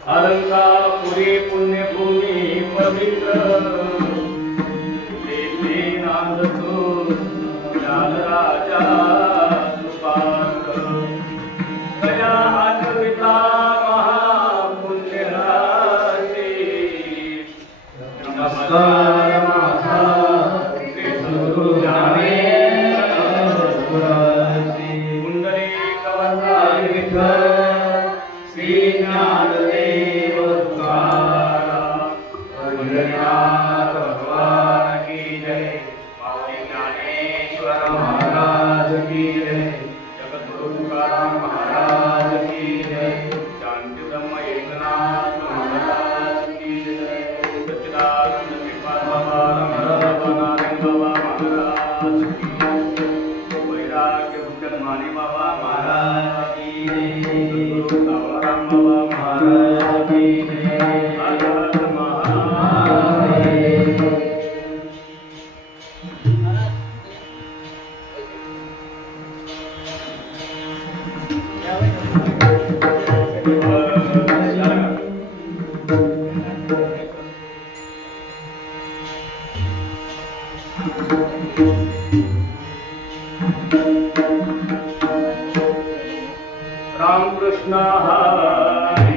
अलंकापुरी पुण्यभूमी पवित्र तेथे नांदतो ज्ञानराजा कृपाकर दया आचरिता महापुण्यराशी नमस्कार माझा श्री सद्गुरु ज्ञानेश्वराशी पुंडलिक वरदाय विठ्ठल श्री ज्ञानदेव तुकाराम पंढरीनाथ भगवान की जय माऊली ज्ञानेश्वर महाराज की जय जगद्गुरु तुकाराम महाराज की जय शांतिधम्म एकनाथ महाराज की जय सच्चिदानंद श्रीपाद बाबा रामदास नारायण बाबा महाराज की जय वैराग्य भूषण माने बाबा महाराज की जय सद्गुरु राम बाबा महाराज की जय हर हर महादेव राम कृष्ण हरी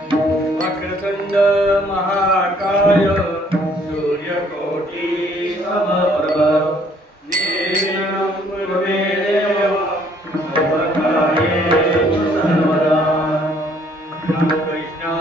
वक्रतुंड महाकाय सूर्यकोटि समप्रभ निर्विघ्नं कुरु मे देव सर्वकार्येषु सर्वदा कृष्ण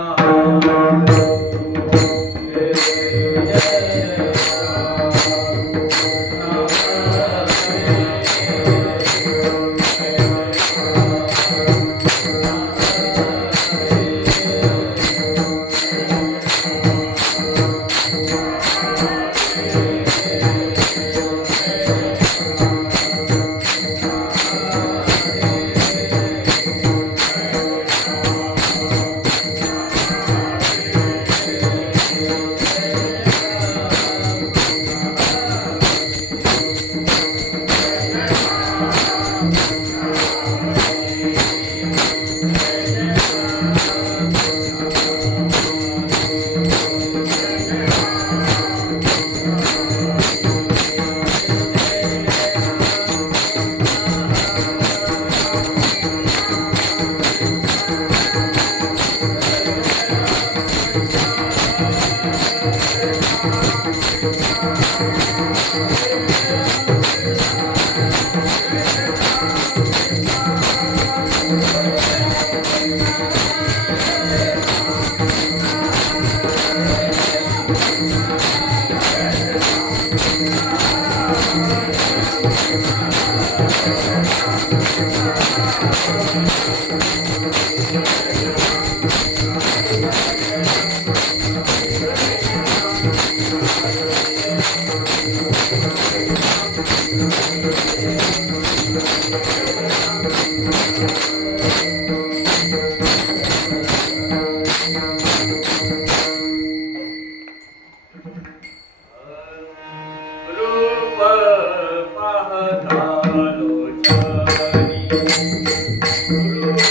रूप पाहता लोचनी रूप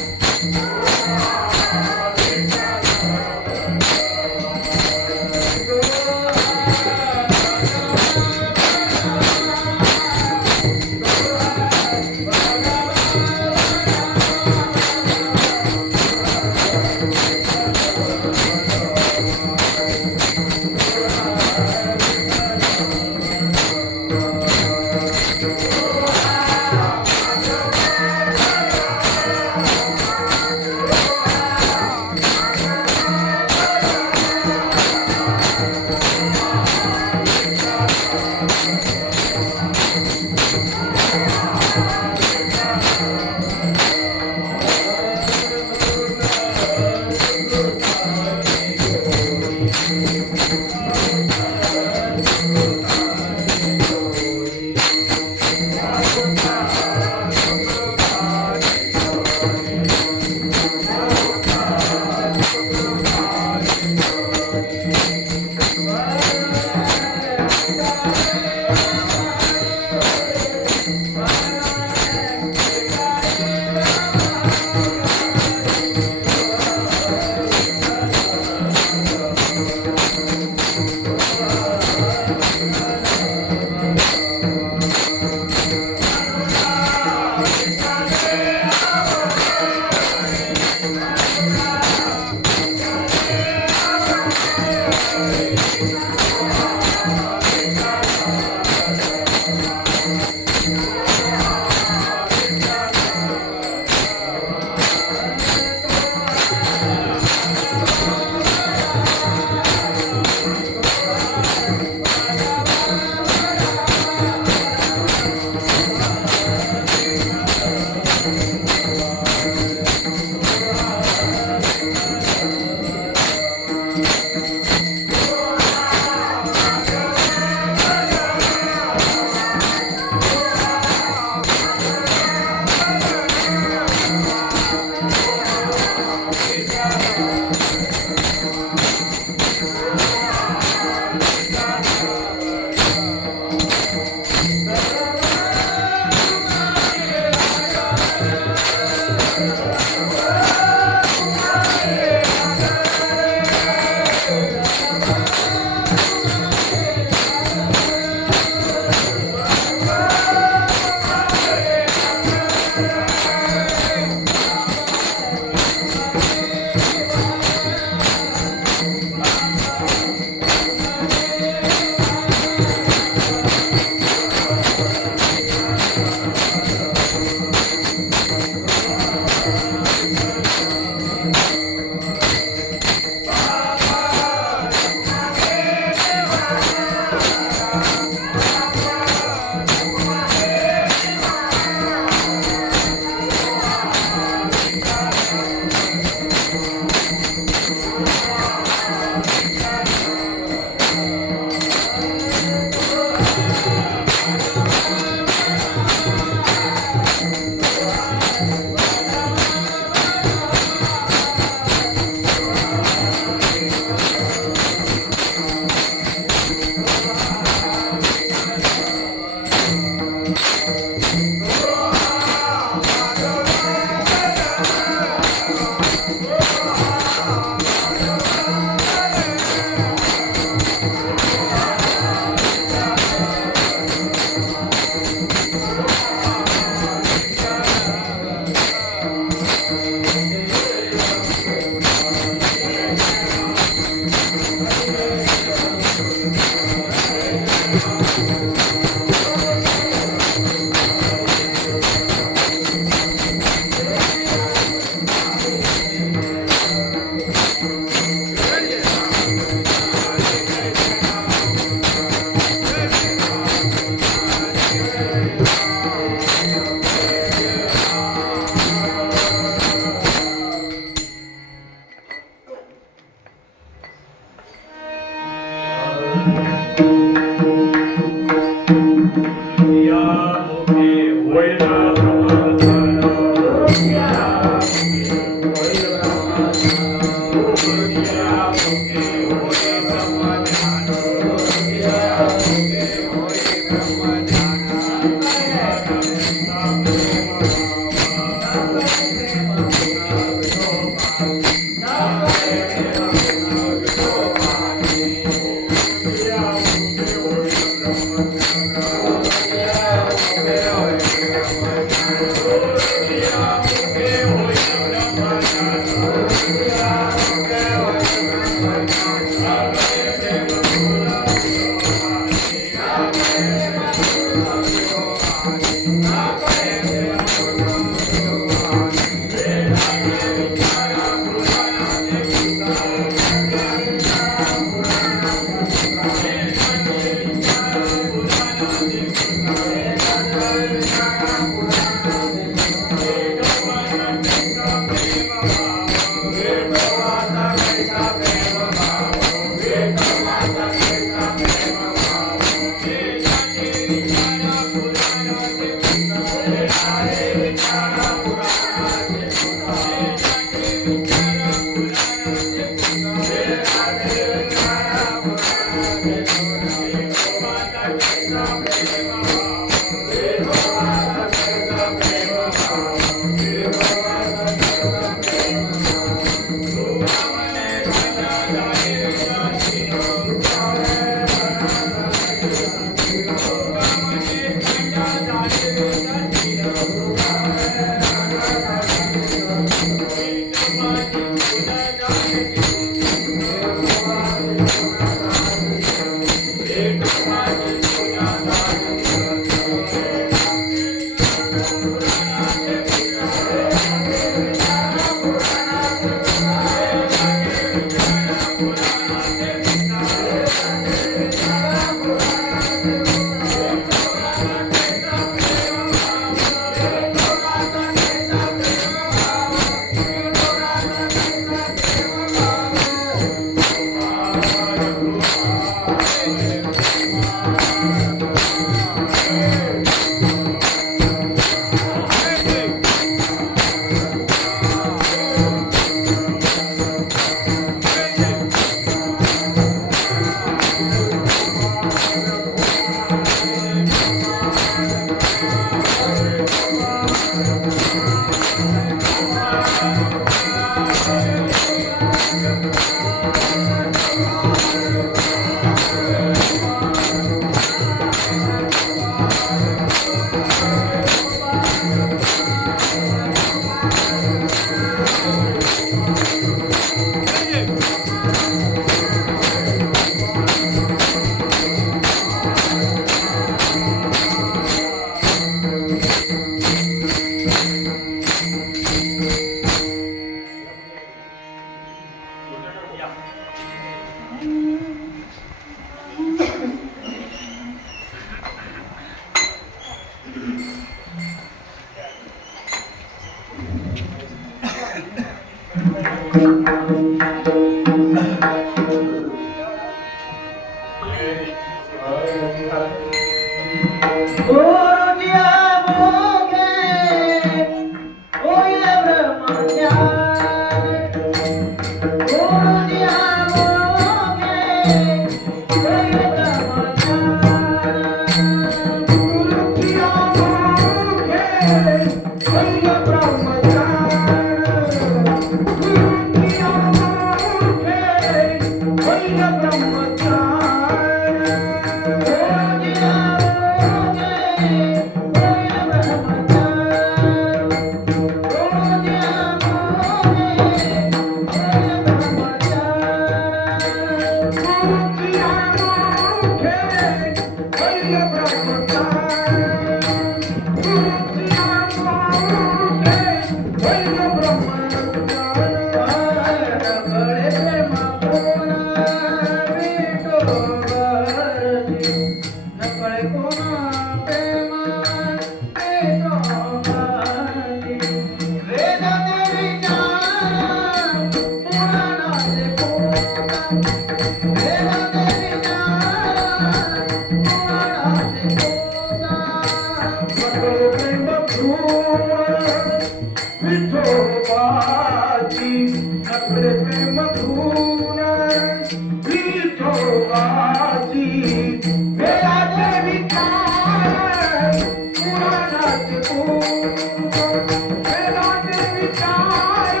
विचार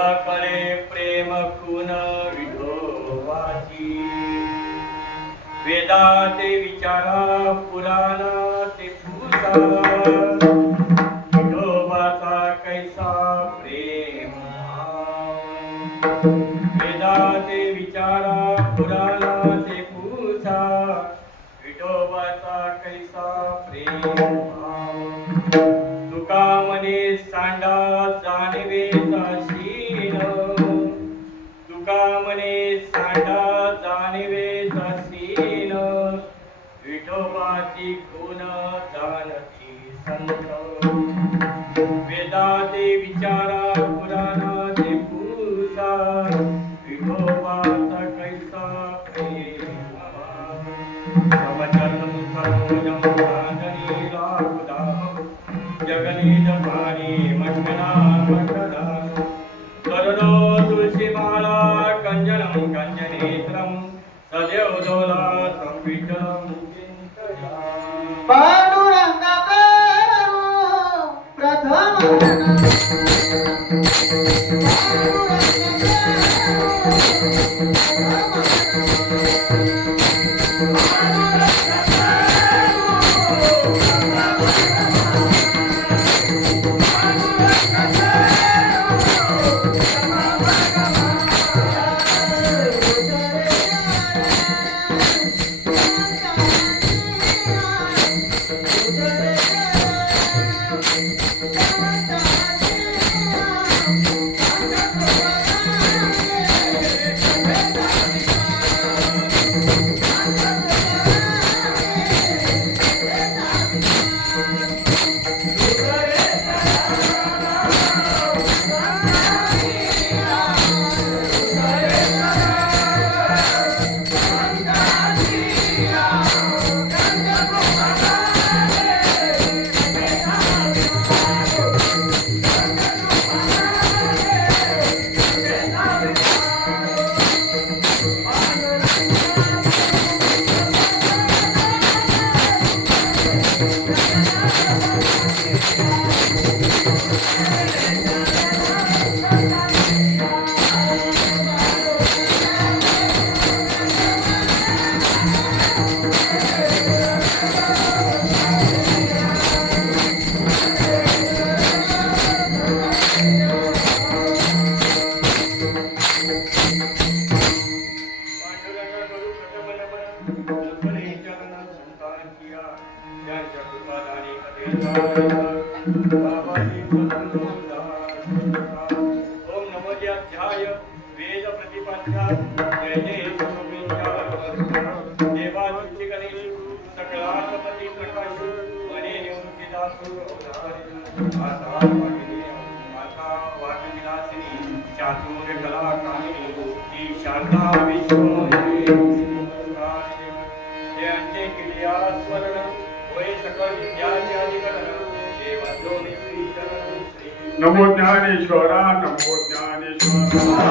तुला कळे प्रेम खून विठोबाची वेदाते विचारा पुराणाते पूजा विठोबाचा कैसा प्रेम वेदाते विचारा पुराणाते पूजा विठोबाचा कैसा प्रेम तुका मने सांडा जाणवेचा शीन तुका मने सांडा जाणवेचा शीन विठोबाची गुण जाणती संत वेदाते विचारा पुराणाते पूजा विठोबाचा कैसा प्रेम समचरण सरोजम साधनी लाभदाम जगनीत पाणी मठना मठना करुणो तुलसी माळा कंजनम कंजनेत्रम सदैव दोला संविठलम चिंतया पांडुरंग प्रेम प्रथम ओम नमो ध्याय वेद प्रतिपद्या जय जय देवा तुझे गणेश सकलापती प्रकाश मने निवृत्तीदासु माता वाग्विलासिनी चातुर्य कला कामिनी ती शारदा विश्व जयंते क्रिया स्वर्ण वै सकल विद्याचे अधिकरण देवांदोनी श्री चरण नमो ज्ञानेश्वरा नमो ज्ञानेश्वरा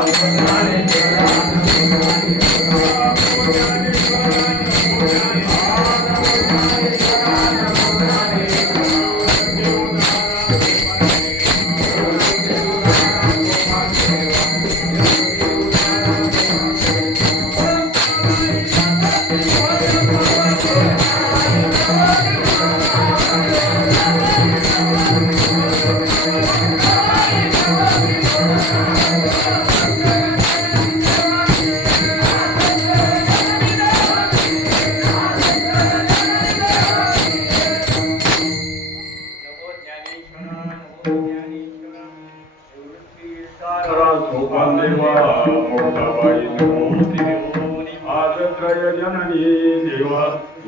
आदत्रय जननी देव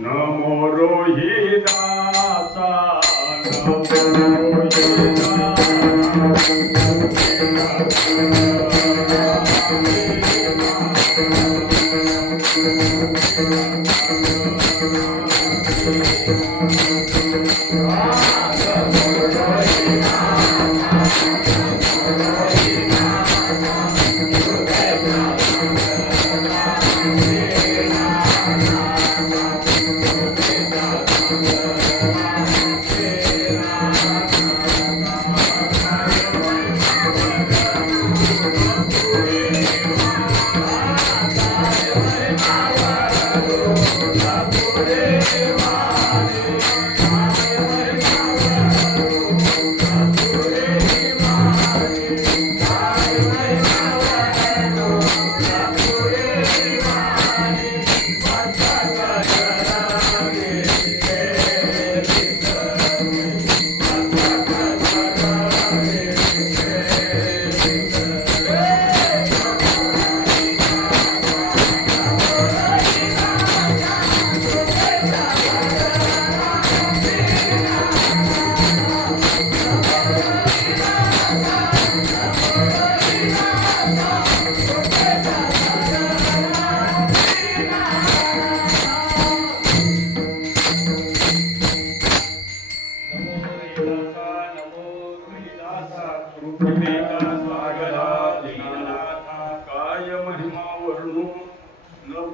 नमो रोहिदासा नमो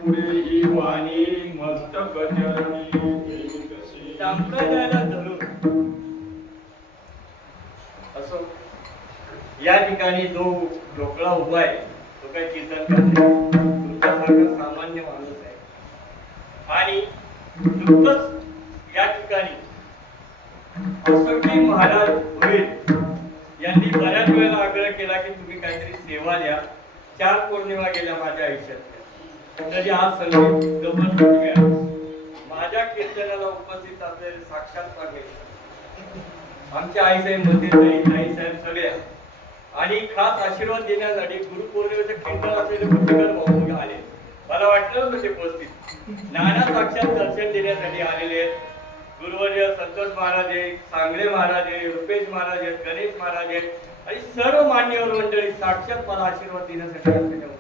पुढे ही वाणी मस्तक चरणी संप्रदायाला धरून असो या ठिकाणी जो ढोकळा उभा आहे तो काही कीर्तन करते तुमच्यासारखा सामान्य माणूस आहे आणि नुकतंच या ठिकाणी असोटी महाराज होईल यांनी बऱ्याच वेळेला आग्रह केला की तुम्ही काहीतरी सेवा द्या. 4 पौर्णिमा गेल्या माझ्या आयुष्यात तरी आज संधी जबरदस्त मिळाली. माझ्या कीर्तनाला उपस्थित असलेले साक्षात परमेश्वर आमच्या आईसाहेब मंदिर आईसाहेब सगळ्या आणि खास आशीर्वाद देण्यासाठी गुरुपौर्णिमेचं कीर्तन असलेले बुद्धिकर भाऊ आले. मला वाटलं नव्हतं ते उपस्थित. नाना साक्षात दर्शन देण्यासाठी आलेले आहेत. गुरुवर्य संतोष महाराज आहे, सांगळे महाराज आहे, रुपेश महाराज आहेत, गणेश महाराज आहेत आणि सर्व मान्यवर मंडळी साक्षात मला आशीर्वाद देण्यासाठी उपस्थित.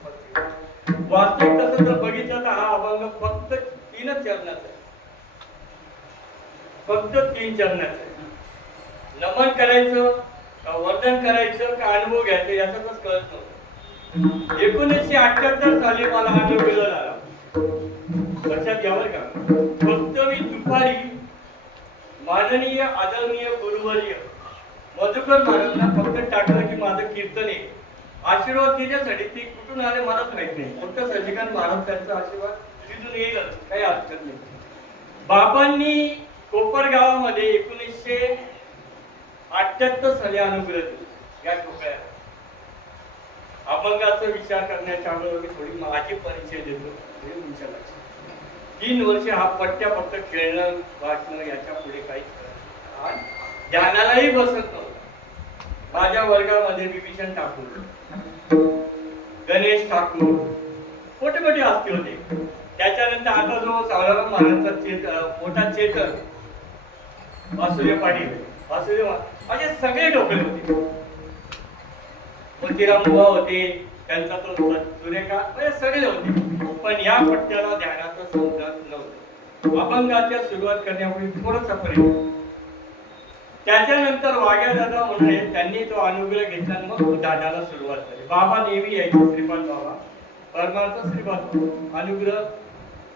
वास्तविक तसं जर बघितलं तर हा अभंग फक्त 3 चरणाचा आहे. फक्त 3 चरणाचा आहे. नमन करायचं का वर्धन करायचं का अनुभव घ्यायचं याच्यातच कळत नव्हतं. 1978 साली मला हा अनुभव आला. लक्षात घ्यावर का फक्त मी दुपारी माननीय आदरणीय गुरुवर्य मधुकर महाराजांना फक्त टाकलं की माझं कीर्तन आहे. आशीर्वाद देण्यासाठी ते कुठून आले मलाच माहित नाही. फक्त सचिकांत महाराज त्यांचा आशीर्वाद तिथून येईल काही हरकत नाही. बाबांनी कोपर गावामध्ये 1978 साली अनुग्रह दिला या ढोकळ्याला. अभंगाचा विचार करण्याच्या अगोदर मी थोडी माझी परिचय देतो. तुमच्या लक्षात 3 वर्ष हा पट्ट्या फक्त खेळणं वाटणं याच्या पुढे काहीच ध्यानालाही बसत नव्हतं. माझ्या वर्गामध्ये विभीषण ठाकूर, गणेश ठाकूर मोठे मोठे हस्ती होते. त्याच्यानंतर आता जो सावराराम महाराजांचा मोठा चेतन वासुदेव पाटील वासुदेव असे सगळे ढोकळे होते. मोतीराम बुवा होते, त्यांचा तो सुरेखा सगळे होते. पण या पट्ट्याला ध्यानाचं समजत नव्हतं. अभंगाच्या सुरुवात करण्यापूर्वी थोडंसं परिणाम. त्याच्यानंतर वाघ्या दादा म्हणून त्यांनी तो अनुग्रह घेतला आणि मग दादाला सुरुवात झाली. बाबा नेहमी यायचे. श्रीपाद बाबा परमार्थ श्रीपाद बाबा अनुग्रह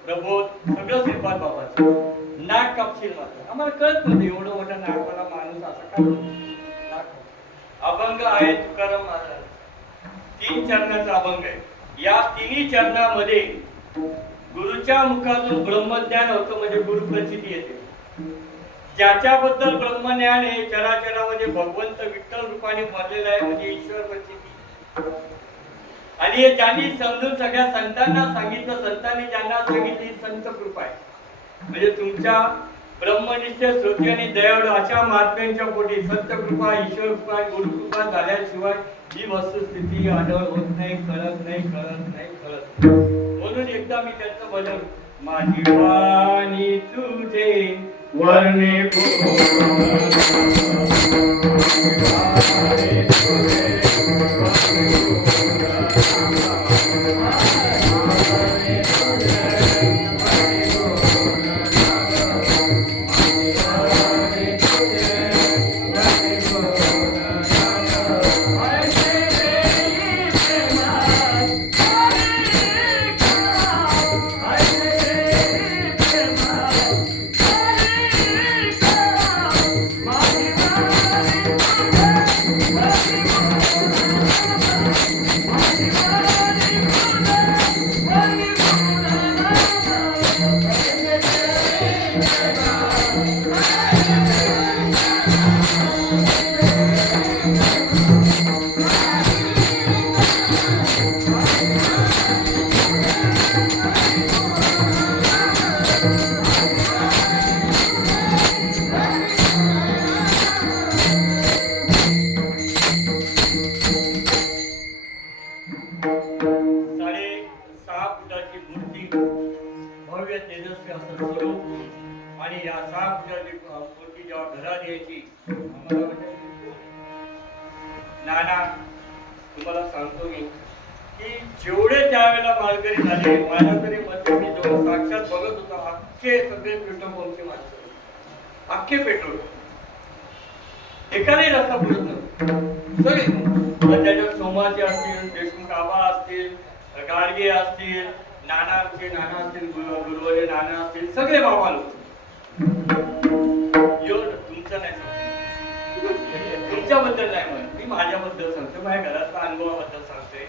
प्रबोध सगळं श्रीपाद बाबाचं. नाक कापशील मात्र आम्हाला कळत नव्हतं एवढं मोठा नागवाला माणूस असा का. अभंग आहे तुकाराम महाराज 3 चरणाचा अभंग आहे. या 3 चरणामध्ये गुरुच्या मुखातून ब्रह्मज्ञान होतं म्हणजे गुरु प्रचिती येते. ज्याच्याबद्दल ब्रह्मज्ञान आहे चराचरामध्ये भगवंत विठ्ठल रूपाने भरलेला आहे म्हणजे ईश्वर प्रचिती. आणि हे ज्यांनी समजून सगळ्या संतांना सांगितलं, संतांनी ज्यांना सांगितली संत कृपा आहे. म्हणजे तुमच्या ब्रह्मनिष्ठ श्रुती आणि दयाळू अशा महात्म्यांच्या पोटी संत कृपा ईश्वर कृपा गुरु कृपा झाल्याशिवाय ही वस्तुस्थिती आढळ होत नाही, कळत नाही, कळत नाही, कळत नाही. म्हणून एकदा मी त्यांचं भजन माझी वाणी तुझे वर्णे नाना तुम्हाला सांगतो मी की जेवढे त्यावेळेला मालकरी झाले माझ्या तरी मध्ये मी जेव्हा साक्षात बघत होतो अख्खे सगळे पेट्रोल पंपचे माणसं अख्खे पेट्रोल एकाने रस्ता पुरत नव्हतं सगळे त्याच्यात सोमाचे असतील देशमुख आबा असतील गाडगे असतील नाना असतील, गुरुवरे नाना असतील, सगळे बाबा लोक. तुमचं नाही सांगतो, तुमच्याबद्दल नाही म्हणत, मी माझ्याबद्दल सांगतो, माझ्या घरातल्या अनुभवाबद्दल सांगतोय.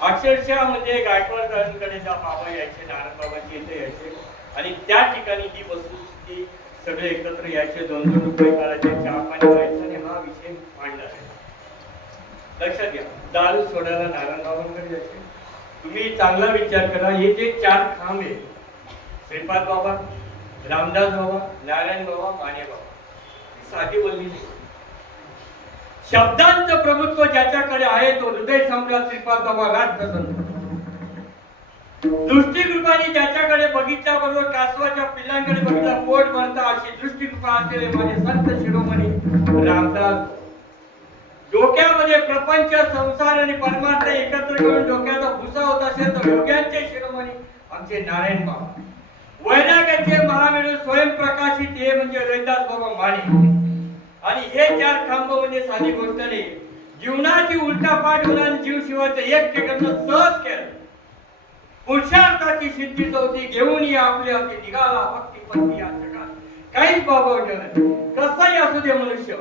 अक्षरशः म्हणजे गायकवाडकडे ज्या बाबा यायचे, नारायण बाबांची इथे यायचे आणि त्या ठिकाणी ही वस्तुस्थिती सगळे एकत्र यायचे, 2-2 रुपये काढायचे, चहा पाणी व्हायचं आणि हा विषय मांडला जायचा. लक्षात घ्या, दारू सोडायला नारायण बाबांकडे जायचे. तुम्ही चांगला विचार करा, हे जे 4 खांब आहे, श्रीपाद बाबा, रामदास बाबा, नारायण बाबा, माने बाबा, साधी बोलली नाही. शब्दांचं प्रभुत्व ज्याच्याकडे आहे तो हृदय सम्राट श्रीपाद बाबा राजप्रसन्न. दृष्टिकृपाने ज्याच्याकडे बघितल्याबरोबर कासवाच्या पिल्लांकडे बघितला पोट भरता अशी दृष्टिकृपा असलेले माझे संत शिरोमणी रामदास. डोक्यामध्ये प्रपंच, संसार आणि परमार्थ एकत्र करून डोक्याचा भुसा होत असेल तर योग्यांचे शिरोमणी आमचे नारायण बाबा. वैराग्याचे महामेरू स्वयंप्रकाशित हे म्हणजे रविदास बाबा माने. आणि हे 4 खांब म्हणजे साधी गोष्ट नाही. जीवनाची उलटापाट होणार, जीव शिवायचं एक ठिकाण सहज केलं. पुरुषार्थाची सिद्धी चौथी घेऊन या आपले हाती निघाला भक्ती पंथी या जगात. काहीच बाबा नाही. कसाही असू दे मनुष्य,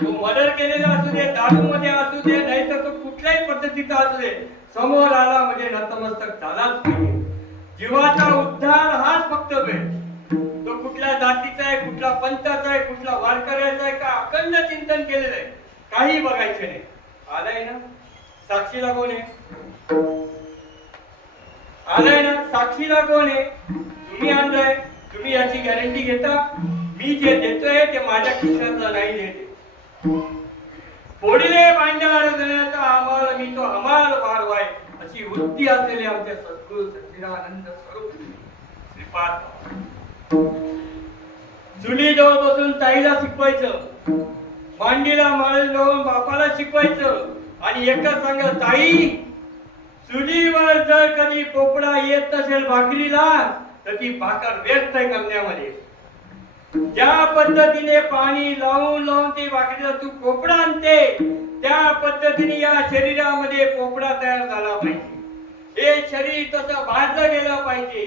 तो मर्डर केलेला असू दे, दारू मध्ये असू दे, नाही तर तो कुठल्याही पद्धतीचा असू दे, समोर आला म्हणजे नतमस्तक झालाच पाहिजे. जीवाचा उद्धार हाच फक्त वेळ. तो कुठल्या जातीचा आहे, कुठला पंथाचा आहे, कुठला वारकऱ्याचा आहे का अखंड चिंतन केलेलं आहे, काही बघायचं नाही. आलाय ना साक्षीला कोण आहे? आलाय ना साक्षीला कोण आहे? तुम्ही आणलाय. तुम्ही याची गॅरंटी घेता? मी जे देतोय ते माझ्या खिशातलं नाही देते. पुढले भांडार देण्याचा आम्हाला मी तो हमाल वारवाय अशी वृत्ती असलेले आमच्या सद्गुरू सच्चिदानंद स्वरूप श्रीपाद. चुलीजवळ बसून ताईला शिकवायचं, मांडीला माळ लावून बापाला शिकवायचं आणि एकच सांग, ताई चुलीवर जर कधी पोपडा येत नसेल भाकरीला तर ती भाकर व्यर्थ करण्यामध्ये. ज्या पद्धतीने पाणी लावून लावून ती भाकरीला तू पोपडा आणते, त्या पद्धतीने या शरीरामध्ये पोपडा तयार झाला पाहिजे. हे शरीर तसं भाजलं गेलं पाहिजे,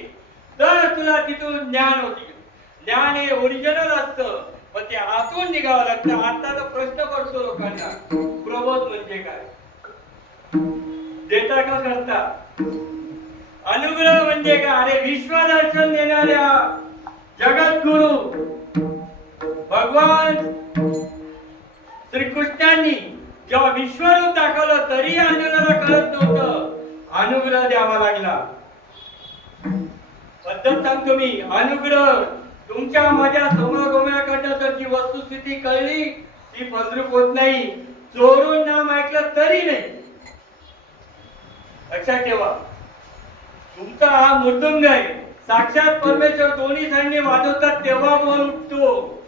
तर तुला तिथून ज्ञान होती. ज्ञान हे ओरिजिनल असतं, पण ते आतून निघावं लागतं. आता प्रश्न पडतो लोकांना, प्रबोध म्हणजे काय? देता का करता? अनुग्रह म्हणजे काय? अरे विश्वदर्शन देणाऱ्या जगद्गुरु भगवान श्रीकृष्णांनी जेव्हा विश्वरूप दाखवलं तरी अर्जुनाला कळत नव्हतं. अनुग्रह द्यावा लागला. पद्धत सांगतो मी, अनुग्रह. तुमच्या माझ्या समोराकडनं तर जी वस्तुस्थिती कळली ती फलरूप होत नाही. चोरून नाम ऐकलं तरी नाही. लक्षात ठेवा, तुमचा हा मृदुंग आहे. साक्षात परमेश्वर दोन्ही साईडने वाजवतात तेव्हा बोल उठतो.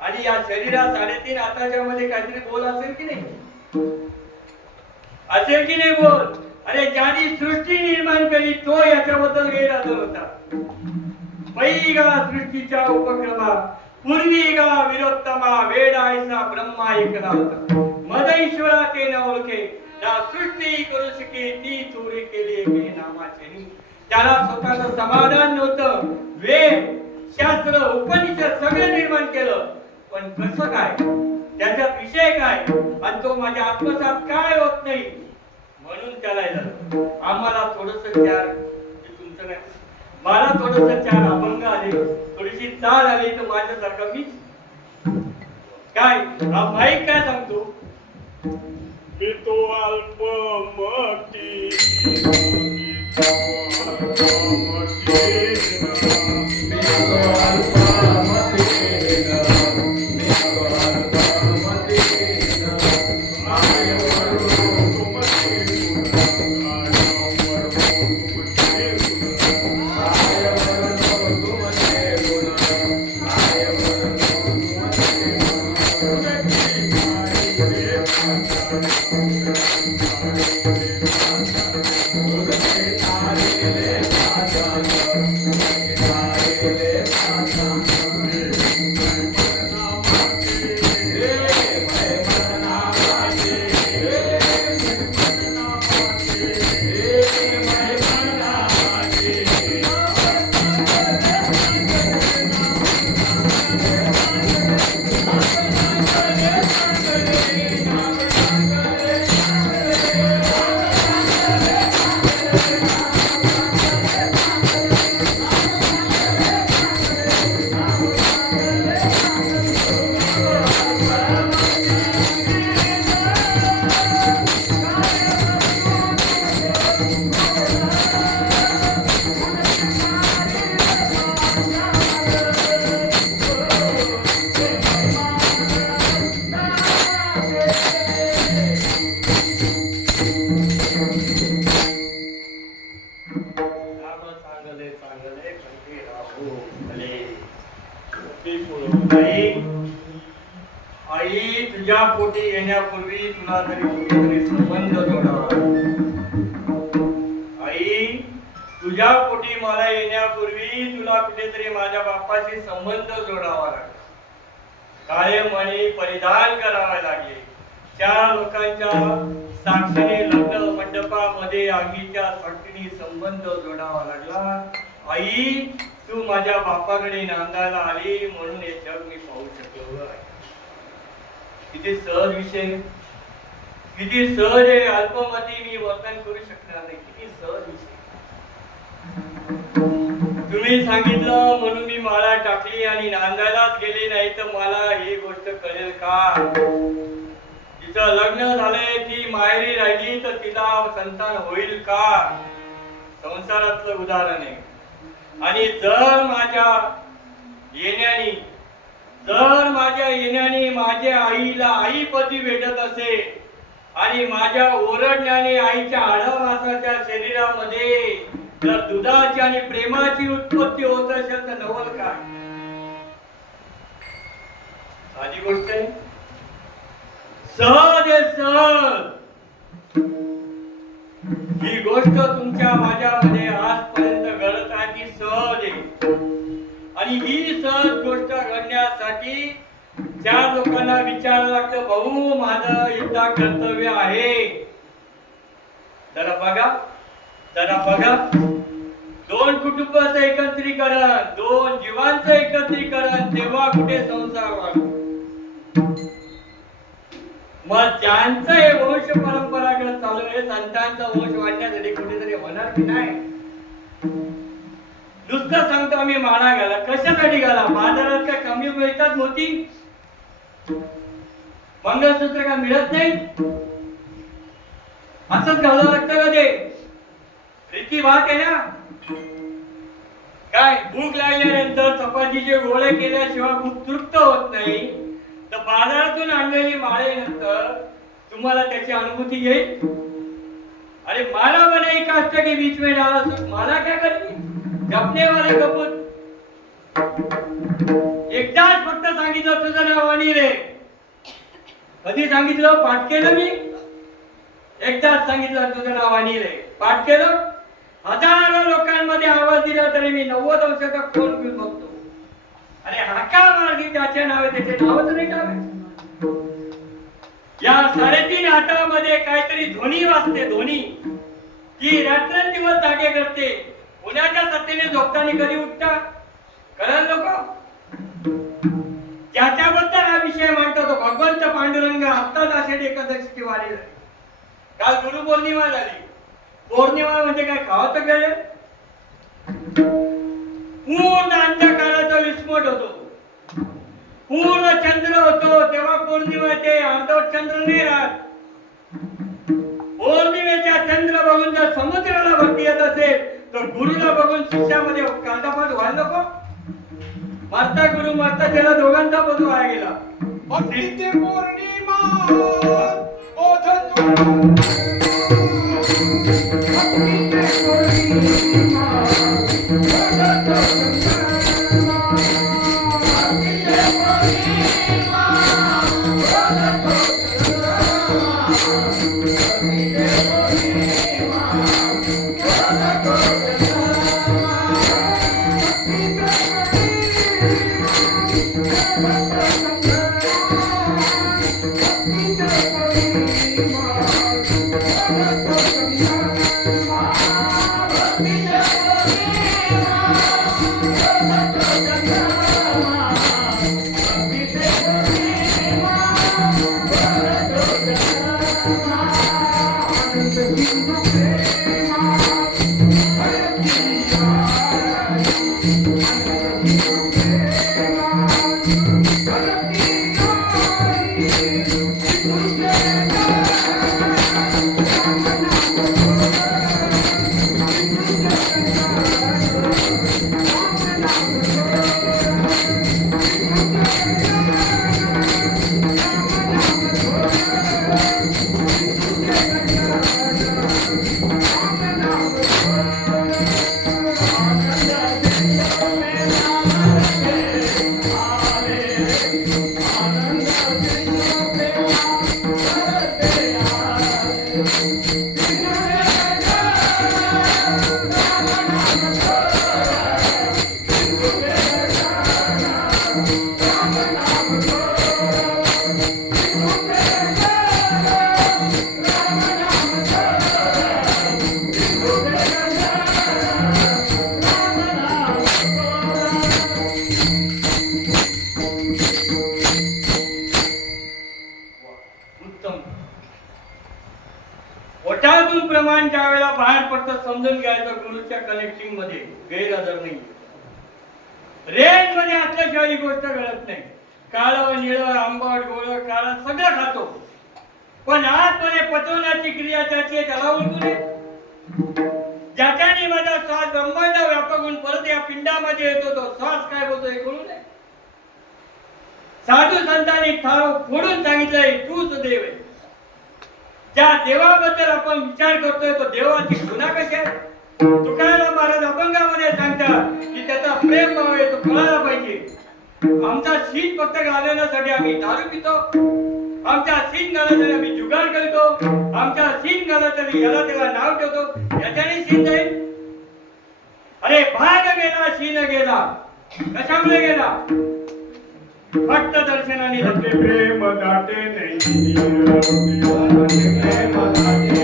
आणि या शरीरात 3.5 आताच्या मध्ये काहीतरी बोल असेल की नाही? असेल की नाही बोल? अरे ज्याने सृष्टी निर्माण केली तो याच्याबद्दल गैरहजर होता. पैगा सृष्टीच्या उपक्रमा पूर्वी गा विरोत्तमा वेद ऐसा ब्रह्मा एकला होता. मदैश्वरा ते न ओळखे ना सृष्टी करू शके ती चोरी केली एके नामाचे. त्याला स्वतःचं समाधान नव्हतं. वेद शास्त्र उपनिषद सगळं निर्माण केलं, पण कसं काय, त्याचा विषय काय, आणि तो माझ्या आत्मसात काय होत नाही. म्हणून त्याला आम्हाला थोडस 4 तुमचं नाही, मला थोडस 4 अभंग आले, थोडीशी चाल आली तर माझ्यासारखं मीच काय हा माईक काय सांगतो. मी तो अल्पमती Thank you. येण्यापूर्वी तुला तरी कुठेतरी संबंध जोडावा. आई, तुझ्या पोटी मला येण्यापूर्वी तुला कुठेतरी माझ्या बाप्पाशी संबंध जोडावा लागला. काळे मणी परिधान करावे लागले. 4 लोकांच्या साक्षीने लग्न मंडपामध्ये आगीच्या साक्षीने संबंध जोडावा लागला. आई, तू माझ्या बापाकडे नांदायला आली म्हणून हे जग मी पाहू शकलो. किती सहज विषय, किती सहज आहे. अल्पमती मी वर्णन करू शकणार नाही. किती सहज विषय. तुम्ही सांगितलं म्हणून मी माळा टाकली आणि नांदायलाच गेली, नाही तर मला ही गोष्ट कळेल का? तिचं लग्न झालंय, ती माहेरी राहिली तर तिला संतान होईल का? संसारातलं उदाहरण आहे. आणि जर माझ्या येण्याने माझ्या आईला आईपदी भेटत असेल आणि माझ्या ओरडण्याने आईच्या आडमासाच्या शरीरामध्ये जर दुधाची आणि प्रेमाची उत्पत्ती होत असेल तर नवल काय? साधी गोष्ट आहे. सहज आहे, सहज. ही गोष्ट तुमच्या माझ्यामध्ये आजपर्यंत घडत आहे ती सहज आहे. आणि ही सहज गोष्ट घडण्यासाठी 4 लोकांना विचारावं लागतं, भाऊ माझं एकदा कर्तव्य आहे. जरा बघा 2 कुटुंबाचं एकत्रीकरण, 2 जीवांचं एकत्रीकरण, तेव्हा कुठे संसार वाढतो. मग ज्यांचं हे वंश परंपरागत चालू आहे, संतांचा वंश वाढण्यासाठी कुठेतरी होणार की नाही? नुसतं सांगतो आम्ही माळा घाला. कशासाठी घाला? बाजारात काय कमी मिळतात मोती? मंगळसूत्र का मिळत नाही? असंच घालावं लागतं का ते? रीती भात आहे ना. काय भूक लागल्यानंतर चपातीचे गोळे केल्याशिवाय भूक तृप्त होत नाही, तर बाजारातून आणलेली माळेनंतर तुम्हाला त्याची अनुभूती येईल. अरे माला बनाई काष्ट के बीच में डाला तो माला क्या करेगी? जपने वाला कपूर. एकदाच फक्त सांगितलं तुझं नाव अनिल आहे. कधी सांगितलं? पाठ केलं मी. एकदाच सांगितलं तुझं नाव अनिल आहे, पाठ केलं. हजारो लोकांमध्ये आवाज दिला तरी मी 90 अंशाचा फोन घेऊन बघतो. अरे हाका मार्गी त्याचे नाव आहे, त्याचे नावच नाही टाकायचं. या 3.5 हातामध्ये काहीतरी ध्वनी वाजते, ध्वनी की रात्रंदिवस जागे करते. उन्हाच्या सत्तेने झोपताना कधी उठता? कळलं लोक? ज्याच्याबद्दल हा विषय मांडतो तो भगवंत पांडुरंग. आत्ताच आषाढी एकादशीची वारी झाली, काल गुरुपौर्णिमा झाली. पौर्णिमा म्हणजे काय खावाचं गेले? पूर्ण अंधकाराचा विस्फोट होतो, पूर्ण चंद्र होतो. तेव्हा पौर्णिमा ते अर्धवट चंद्र नाही राहत. पौर्णिमेच्या चंद्र बघून जर समुद्राला भक्ती येत असेल तर गुरुला बघून शिष्यामध्ये कांदापात व्हायला नको. मरता गुरु मरता त्याला दोघांचा बधू वाया गेला. भक्तीची पौर्णिमा ओझं विमान ज्या वेळेला बाहेर पडतं समजून घ्यायचं गुरुच्या कनेक्टिंग मध्ये गैरहजर नाही. रेंज मध्ये असल्याशिवाय ही गोष्ट घडत नाही. काळं निळं आंबट गोळ काळं सगळं खातो, पण आतमध्ये पचवण्याची क्रिया ज्याची आहे त्याला ओळखू नये. ज्याच्याने माझा श्वास ब्रह्मांड व्यापक होऊन परत या पिंडामध्ये येतो तो श्वास काय बोलतोय कळू नये. साधू संतांनी ठाव फोडून सांगितलंय तूच देव आहे. ज्या देवाबद्दल आपण विचार करतोय तो देवाची गुन्हा कशी आहे. तुकाराम महाराज अभंगामध्ये सांगतात की त्याचा प्रेम भाव आहे तो कळायला पाहिजे. आमचा शीत फक्त घालवण्यासाठी आम्ही दारू पितो, आमच्या शीत घालण्यासाठी आम्ही जुगार करतो, आमच्या शीत घालण्यासाठी याला त्याला नाव ठेवतो, याच्याने शीत जाईल. अरे भाग गेला शीन गेला, कशामुळे गेला. फक्त दर्शनाने ते प्रेम दाटे नाही प्रेम दाटे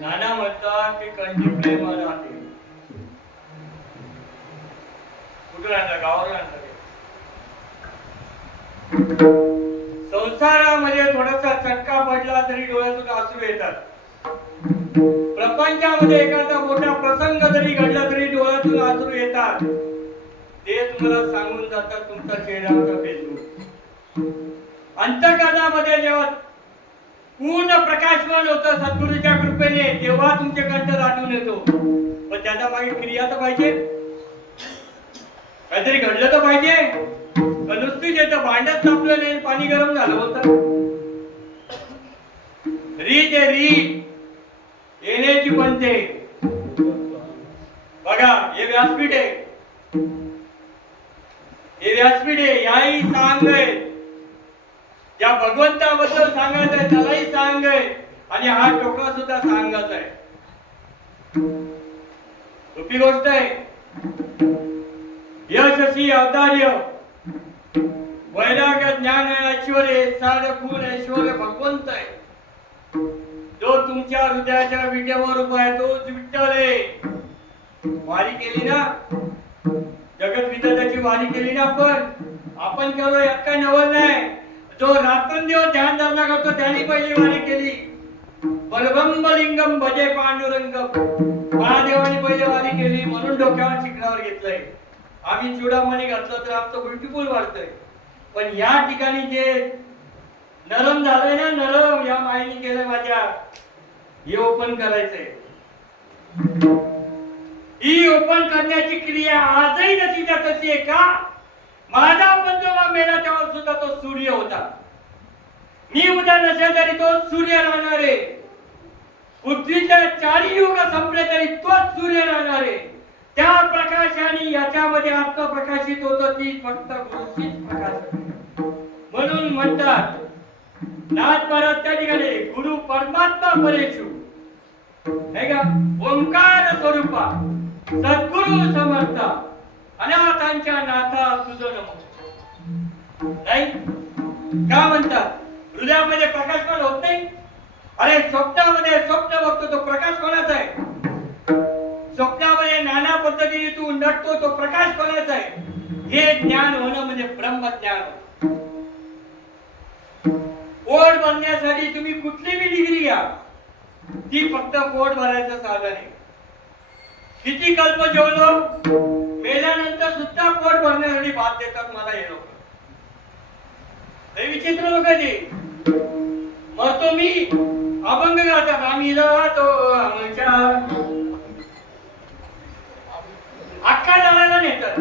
नाना म्हणतात की कंठी प्रेमाला आहे. कुठून आणलं गावावरून आणलं. संसारामध्ये थोडासा चटका पडला तरी डोळ्यातून अश्रू येतात. प्रपंचामध्ये एखादा मोठा प्रसंग जरी घडला तरी डोळ्यातून अश्रू येतात. ते तुम्हाला सांगून जातात तुमचा चेहऱ्यावरचा फेसबुक. अंतःकरणामध्ये जेव्हा पूर्ण प्रकाशमान होतं सद्गुरूच्या कृपेने तेव्हा तुमचे कंठ दाटून येतो. पण त्याच्या मागे क्रिया तर पाहिजे, काहीतरी घडलं तर पाहिजे. नुसतीच येतं भांडत तापलं नाही पाणी गरम झालं होतं. रीत आहे रीत येण्याची बनते. बघा हे व्यासपीठ आहे, हे व्यासपीठ आहे. याही सांग आहे त्या भगवंताबद्दल सांगायचं आहे त्यालाही सांग आहे आणि हा टोकरा सुद्धा सांगायचा आहे. सोपी गोष्ट आहे. यशस्वी औदार्य वैराग्य ज्ञान ऐश्वर सार गुण ऐश्वर भगवंत आहे. जो तुमच्या हृदयाच्या विटेवर उभा आहे तोच विठ्ठल आहे. वारी केली ना, जगत विधात्याची वारी केली ना आपण करू यात काय नवल नाही. जो रात्रंदिवस ध्यान धारणा करतो त्याने पहिली वारी केली. बलभंब लिंगम भजे पांडुरंगम. महादेवाने पहिली वारी केली म्हणून डोक्यावर शिखरावर घेतलंय. आम्ही चुडामणी घातलं तर आमचं ब्युटिफुल वाढतंय. पण या ठिकाणी जे नरम झालंय ना, नरम या मायेने केलंय माझ्या, हे ओपन करायचंय. ही ओपन करण्याची क्रिया आजही नतीच्या तशी आहे का. माझा पंजोबा मेला तेव्हा सुद्धा तो सूर्य होता. मी उद्या नसेल तरी तो सूर्य राहणार आहे. पृथ्वीच्या 4 युग संपले तरी तोच सूर्य राहणार आहे. त्या प्रकाशाने याच्यामध्ये आत्मप्रकाशित होतं ती फक्त गुरुचीच प्रकाश. म्हणून म्हणतात नाथ महाराज त्या ठिकाणी गुरु परमात्मा परेशु नाही का, ओंकार स्वरूपा सद्गुरु समर्थ अनाथांच्या नाथा तुझं नमो. नाही का म्हणतात हृदयामध्ये प्रकाशमान होत नाही. अरे स्वप्नामध्ये स्वप्न बघतो तो प्रकाश कोणाचा आहे. स्वप्नामध्ये नाना पद्धतीने तू नटतो तो प्रकाश कोणाचा आहे. हे ज्ञान होणं म्हणजे ब्रह्मज्ञान. पोट भरण्यासाठी तुम्ही कुठली बी डिग्री घ्या, ती फक्त पोट भरायचं साधन आहे. किती कल्प जेवलो मेल्यानंतर सुद्धा पोट भरण्यासाठी भात देतात मला हे लोक. हे विचित्र लोक आहे. मरतो मी अभंग गातात आम्ही राहतो आमच्या अख्खा जाणायला नेतात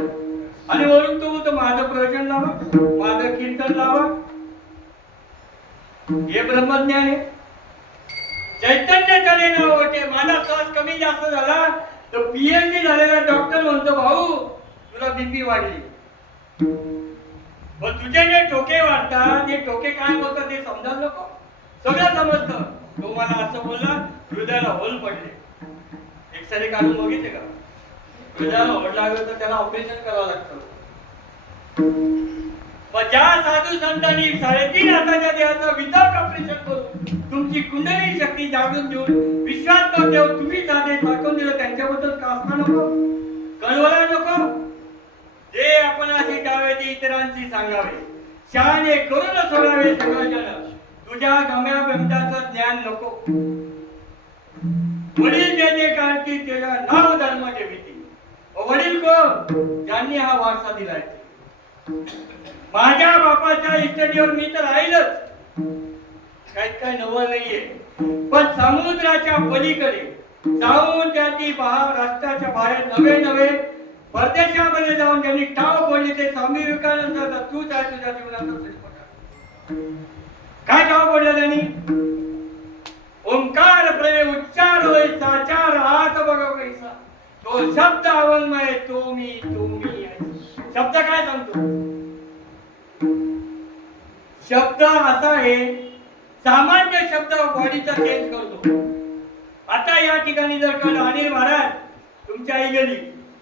आणि वरून तो बोलतो माझं प्रवचन लावा माझं कीर्तन लावा. हे ब्रह्मज्ञान आहे. चैतन्य चले ना ओटे. माझा श्वास कमी जास्त झाला तो पीएचडी झालेला डॉक्टर म्हणतो भाऊ तुला बीपी वाढली. पण तुझे जे टोके वाढतात ते टोके काय बोलतात ते समजायला नको. सगळं समजतं. तो मला असं बोलला हृदयाला होल पडले. एक्सरे काढून बघितले का? हृदयाला होल लागलं तर त्याला ऑपरेशन करावं लागतं. पण ज्या साधू संतांनी 3.5 हाताच्या देहाचं विदाउट ऑपरेशन करून तुमची कुंडली शक्ती जागून देऊन विश्वात्मक देव तुम्ही साधे दाखवून दिलं त्यांच्याबद्दल कासना नको, कळवला नको. जे आपण अशी डावे ते इतरांशी सांगावे, शहाणे करून सोडावे सगळं जन. तुझ्या गम्या बिमटाचं ज्ञान नको. वडील जे काढती त्याला नाव धर्म जेविती. वडील कोण? ज्यांनी हा वारसा दिलाय. माझ्या बापाच्या इष्टदेवर मी तर राहीलच. काय नवं नाहीये. पण समुद्राच्या पलीकडे जाऊन त्यांनी राष्ट्राच्या बाहेर नवे परदेशामध्ये जाऊन त्यांनी टाव बोलली. ते स्वामी विवेकानंद तूच आहे तुझ्या जीवनाचा श्रेष्ठ. काय टाव बोलला त्यांनी? ओंकार प्रेमे उच्चार होय साचार हात बघा कैसा. तो शब्द अवन्मय तो मी शब्द काय सांगतो? शब्द असा आहे, सामान्य शब्द बॉडीचा चेंज करतो. आता या ठिकाणी जर कळलं अनिल महाराज तुमची आई गेली,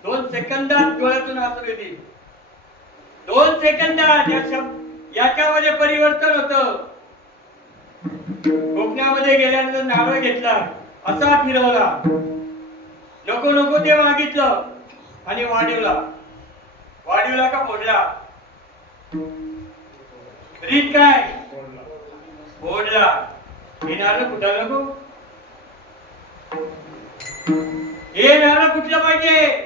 2 सेकंदात डोळ्यातून आसू येतील. 2 सेकंदात याच्यामध्ये परिवर्तन होतं. कोकणामध्ये गेल्यानंतर नारळ घेतला, असा फिरवला, नको ते मागितलं आणि वाढीवला का फोडला? रीत काय? फोडला. हे नारळ कुठं नको? हे नारळ कुठलं पाहिजे?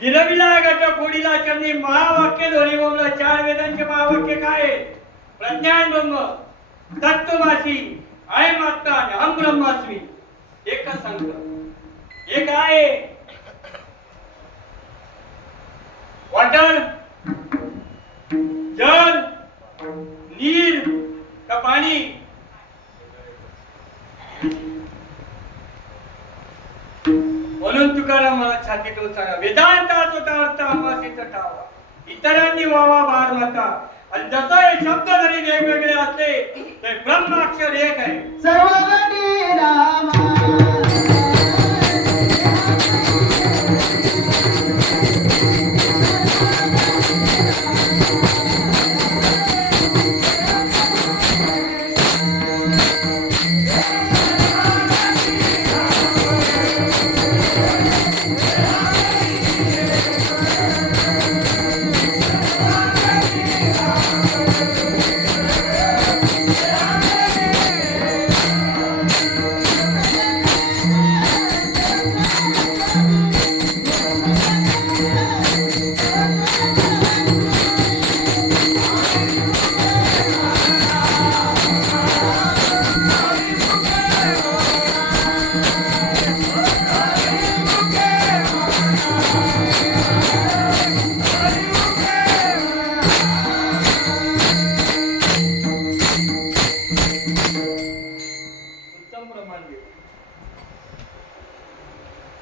फिरविला गट फोडीला चरणी महावाक्य दोन्ही बोलला. 4 वेदांचे महावाक्य काय? प्रज्ञान ब्रह्म, तत्वमासी, अयम आत्मा, अहम ब्रह्मास्मी. एकच सांगतो. हे काय? वॉटर, जल, नीर का पाणी? म्हणून तुकाराम मला छातीतून सांगा वेदांताचा अर्थ आमासीचा ठावा. इतरांनी वावा बार माता. आणि जसं हे शब्द जरी वेगवेगळे असले तर ब्रह्माक्षर एक आहे. सर्वगणी रामा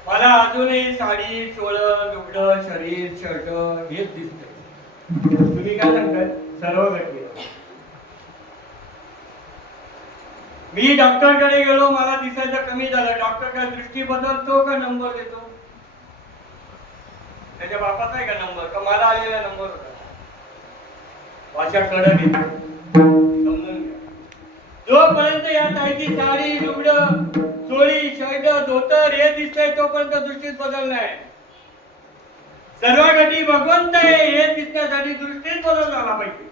मला अजूनही साडी, चोळं, लुगडं, शरीर, शर्ट हेच दिसतंय. तुम्ही काय सांगताय? सर्व घटले. मी डॉक्टरकडे गेलो, मला दिसायचं कमी झालं. डॉक्टर काय दृष्टी बदलतो का नंबर देतो? त्याच्या बापाचा आहे का नंबर? का मला आलेला नंबर होता? भाषा कडक येते, समजून घ्या. जोपर्यंत या ताईची साडी, लुगडं, चोळी, शर्ट, धोतर हे दिसतंय तोपर्यंत दृष्टीत बदल नाही. सर्व घटी भगवंत आहे हे दिसण्यासाठी दृष्टीत बदल झाला पाहिजे.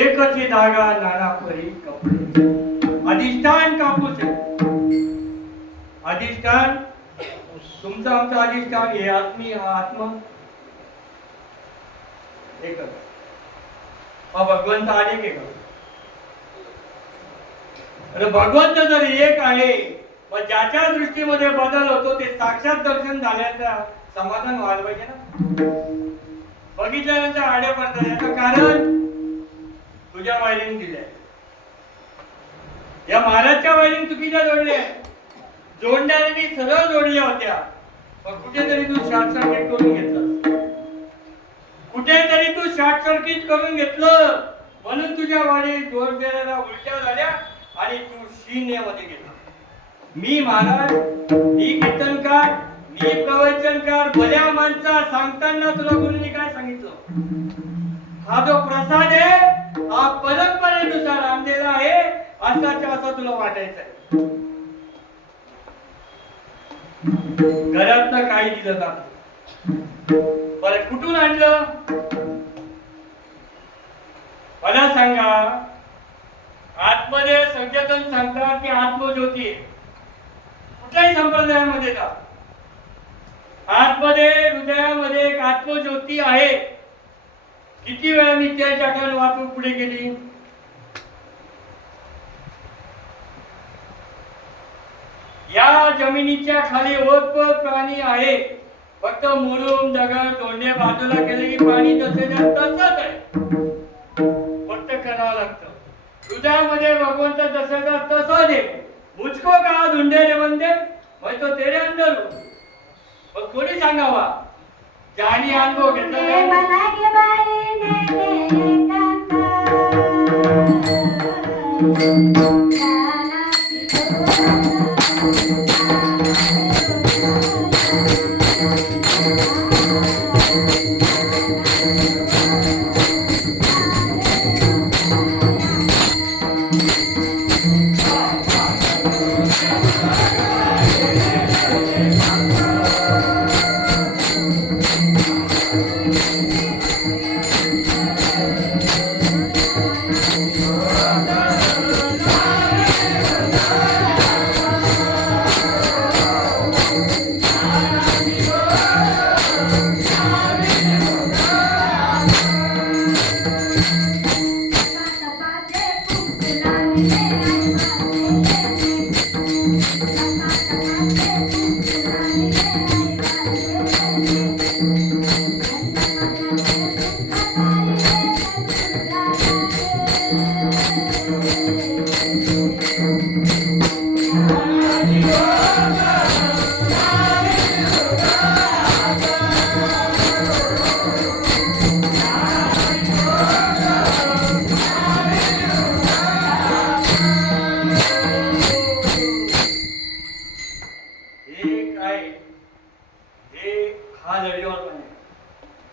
एकची धागा नाना परी कपडे. अधिष्ठान कापूस आहे. अधिष्ठान तुमचं आमचं अधिष्ठान हे आत्मी हा आत्मा एकच. हा भगवंत अनेक आहे का? अरे भगवंत जर एक आहे मग ज्याच्या दृष्टीमध्ये बदल होतो ते साक्षात दर्शन झाल्याचं समाधान व्हायला पाहिजे ना. बघितल्यानंतर आड्या पडतात. याचं कारण तुझ्या वायरिंग दिल्या. या महाराजच्या वायरिंग चुकीच्या जोडल्या. जोडणाऱ्यांनी सरळ जोडल्या होत्या पण कुठेतरी तू शॉर्ट सर्किट करून घेतलं. कुठेतरी तू शॉर्ट सर्किट करून घेतलं म्हणून तुझ्या वाडी जोडलेल्या उलट्या झाल्या आणि तू शून्यामध्ये गेला. मी महाराज, मी कीर्तनकार, मी प्रवचनकार, भल्या माणसा सांगताना तुला गुरुनी काय सांगितलं? हा जो प्रसाद आहे हा परंपरेनुसार आणलेला आहे असाच्या असा तुला वाटायचा आहे. घरातनं काही दिलं का? बरं कुठून आणलं मला सांगा. आतमध्ये सगळेजण सांगतात की आत्मज्योती आहे. कुठल्याही संप्रदायामध्ये का आतमध्ये हृदयामध्ये एक आत्मज्योती आहे. किती वेळा मी त्या टाकून वापरून पुढे गेली. या जमिनीच्या खाली ओतप्रोत प्राणी आहे. फक्त मुरुम दगड तोंडे बाजूला केले की पाणी जसं तसंच आहे. फक्त करावं लागतं. हृदयामध्ये भगवंत जसं तसं दे. मुझको कहा ढूंढे रे बंदे मैं तो तेरे अंदर हूँ. मग कोणी सांगावा ज्याने अनुभव घेतला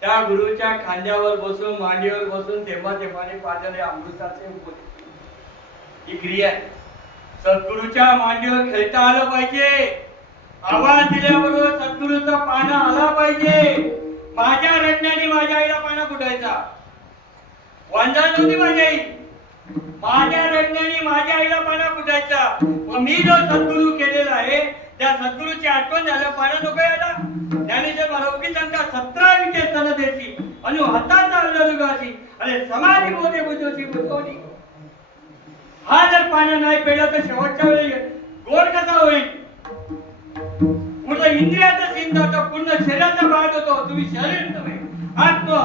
त्या गुरुच्या खांद्यावर बसून मांडीवर बसून तेव्हा तेव्हाने पाजले अमृताचे उपदेश. ही क्रिया आहे. सद्गुरूच्या मांडीवर खेळता आलं पाहिजे. आवाज दिल्याबरोबर सद्गुरूचा पाना आला पाहिजे. माझ्या रडण्याने माझ्या आईला पाना फुटायचा. वांजा नव्हती माझी आई. माझ्या रडण्याने माझ्या आईला पाना फुटायचा. व मी जो सद्गुरू केलेला आहे त्या सद्गुरूची आठवण झालं पाना नको यायला. ज्ञानेश्वर महाराज सांगता 17 विखे स्तन देशी आणि हाताचा अंधरुगाशी आणि समाधी मोठे बुद्धोशी बुद्धोनी. हा जर पाना नाही पेला तर शेवटच्या वेळी गोड कसा होईल? पूर्ण इंद्रियाचा सीन जातो, पूर्ण शरीराचा भाग होतो. तुम्ही शरीर नव्हे आत्मा.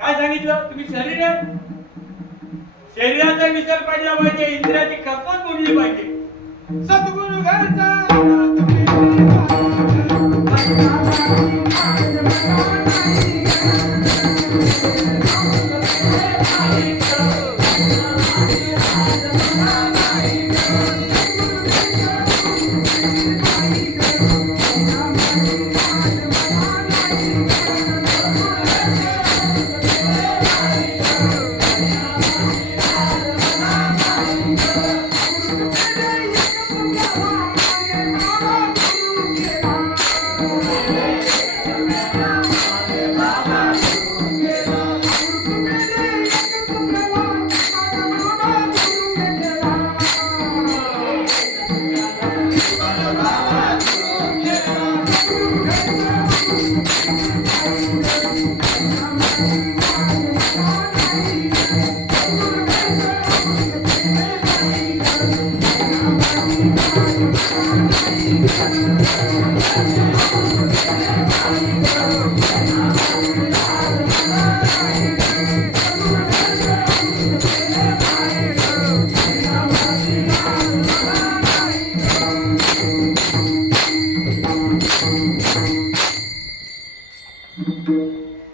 काय सांगितलं? तुम्ही शरीर आहे. शरीराचा विसर पडला पाहिजे. इंद्रियाची कसरत मोडली पाहिजे. सद्गुरु घरचा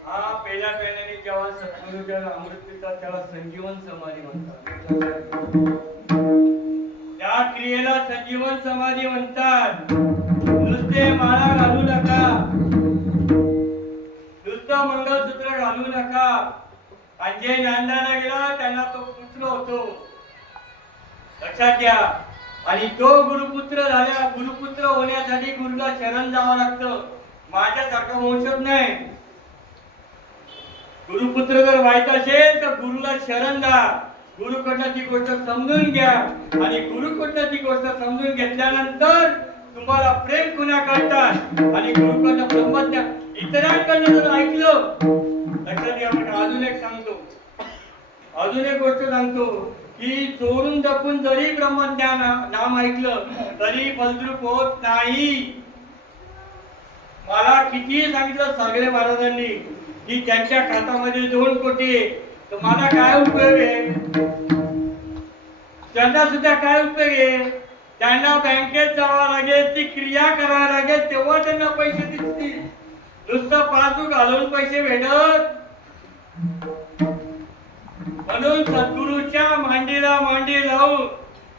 हा पहिल्या पेण्याने जेव्हा सद्गुरूच्या अमृत पितात त्याला संजीवन समाधी म्हणतात. त्या क्रियेला संजीवन समाधी म्हणतात. नुसते माळा घालू नका, नुसतं मंगळसूत्र घालू नका. आणि जे नांदायला गेला त्यांना तो पुत्र होतो, लक्षात घ्या. आणि तो गुरुपुत्र गुरुपुत्र होण्यासाठी गुरुला शरण जावं लागतं. माझ्यासारखा वंशज नाही. गुरुपुत्र जर व्हायचं असेल तर गुरुला शरण जा, गुरुकडनं ती गोष्ट समजून घ्या. आणि गुरुकडनं ती गोष्ट समजून घेतल्यानंतर तुम्हाला प्रेम पुन्हा कळतात. आणि गुरुकडनं ब्रह्मज्ञान इतरांकडनं जर ऐकलं, लक्षात घ्या. अजून एक सांगतो, अजून एक गोष्ट सांगतो की चोरून जपून जरी ब्रह्मज्ञान नाम ऐकलं तरी फलद्रूप होत नाही. मला किती सांगितलं सगळे महाराजांनी की त्यांच्या खात्यामध्ये 2 कोटी, तर मला काय उपयोग आहे? त्यांना सुद्धा काय उपयोग आहे? त्यांना बँकेत जावं लागेल, ती क्रिया करावी लागेल, तेव्हा त्यांना पैसे दिसतील. नुसतं पासबुक घालून पैसे भेटत. म्हणून सद्गुरूच्या मांडीला मांडी लावून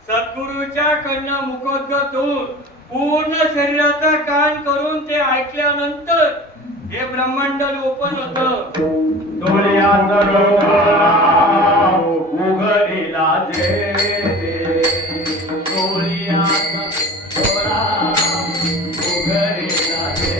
सद्गुरूच्या कडनं मुखोद्गत होऊन पूर्ण शरीराचा कान करून ते ऐकल्यानंतर हे ब्रह्मांड ओपन होत. डोळ्यात उघडीला जे डोळ्यात उघडीला जे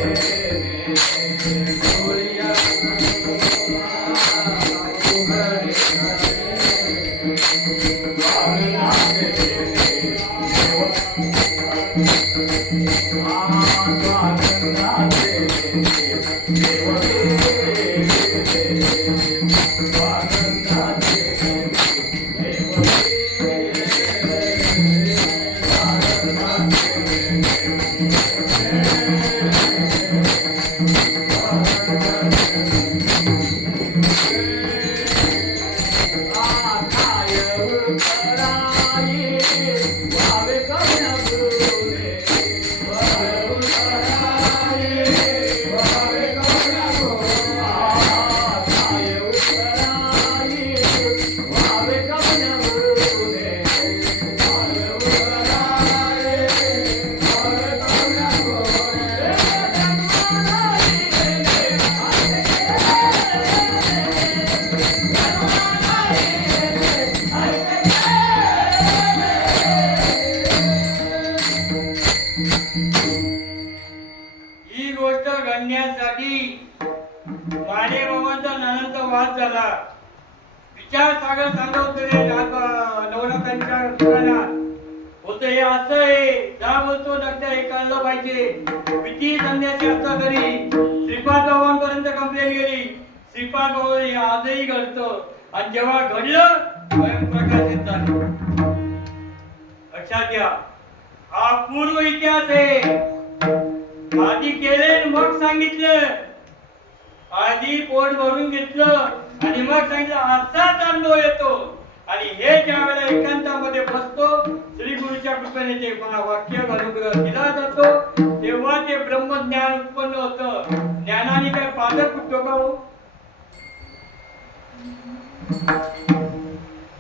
वाद झाला. विचार सागर सांगत रे नवनाथांच्या दुकानात बोलतो हे असं आहे, जा बोलतो नक्की हे कळलं पाहिजे. किती संध्याची आता करी श्रीपाद बाबांपर्यंत कंप्लेंट गेली. श्रीपाद बाबा हे आजही घडतं आणि जेव्हा घडलं स्वयंप्रकाशित झालं. लक्षात घ्या, हा पूर्व इतिहास आहे. आधी केले मग सांगितलं, आधी पोट भरून घेतलं आणि मग सांगितलं. असाच अनुभव येतो आणि हे ज्या वेळेला एकांतामध्ये बसतो श्री गुरुच्या कृपेने ते वाक्य अनुग्रह दिला जातो तेव्हा ते ब्रह्मज्ञान उत्पन्न होतं. ज्ञानाने काय पादर कुठतो का हो?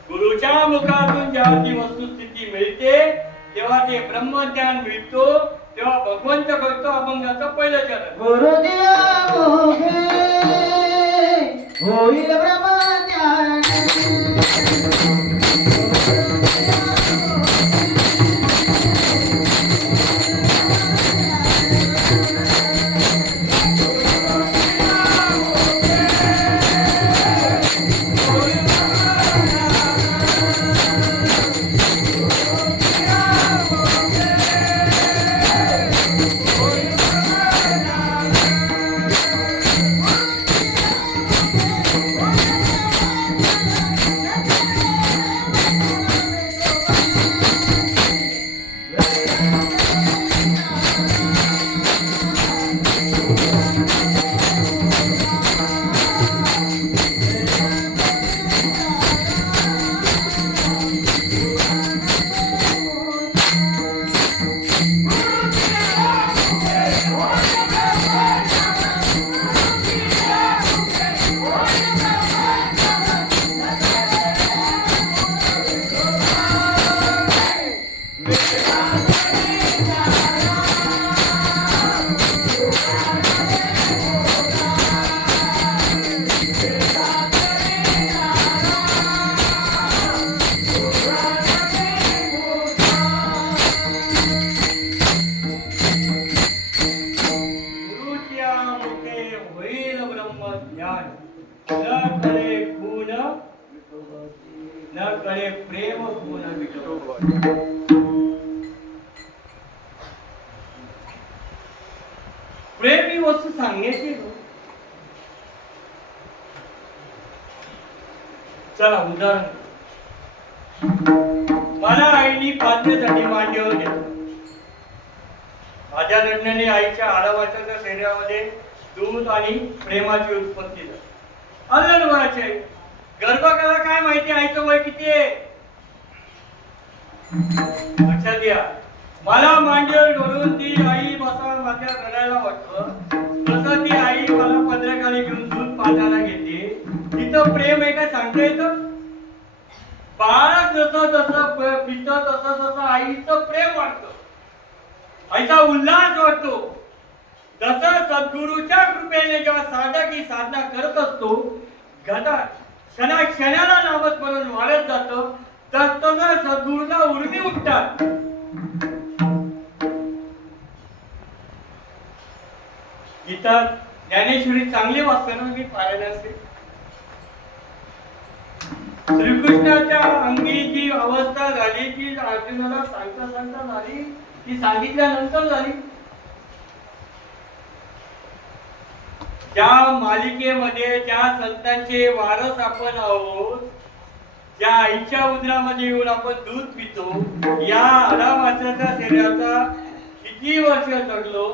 गुरुच्या मुखातून जेव्हा ती वस्तुस्थिती मिळते तेव्हा ते ब्रह्मज्ञान मिळतो. तेव्हा भगवंत करतो अभंगाचं पहिलं चरण. गुरुदिया मुखे होईल ब्रह्मज्ञान. न कळे प्रेम गुण विठोबा. प्रेम ही वस्तू सांगण्याची. चला उदाहरण, मला आईने पाजण्यासाठी मांडीवर घेतलं. माझ्या लग्नाने आईच्या आडवाच्या शरीरामध्ये दूध आणि प्रेमाची उत्पत्ती झाली. अल्लड वयाचे गर्भकाला काय माहिती आईचं वय किती आहे? लक्षात घ्या. मला मांडीवर घालून ती आई बसा माझ्या रडायला वाटतं तसं ती आई मला पत्रकाने घेऊन दूध पाजायला घेते. तिथं प्रेम आहे का सांगता येतं? बाळक जसं जसं पितं तसं तसं आईचं प्रेम वाटतं, आईचा उल्हास वाटतो. तसं सद्गुरूच्या कृपेने जेव्हा साधक ही साधना करत असतो घटा क्षणाला नामस्मरण वाढत जातं तसं सद्गुरूला उर्मी उठतात. गीता ज्ञानेश्वरी चांगली वाचताना मी पाहिलं असेल. श्रीकृष्णाच्या अंगी जी अवस्था झाली ती अर्जुनाला सांगता सांगता झाली, ती सांगितल्यानंतर झाली. ज्या मालिकेमध्ये ज्या संतांचे वारस आपण आहोत, ज्या आईच्या उदरामध्ये येऊन आपण दूध पितो, या आरामाच्या शरीराचा किती वर्ष जगलो,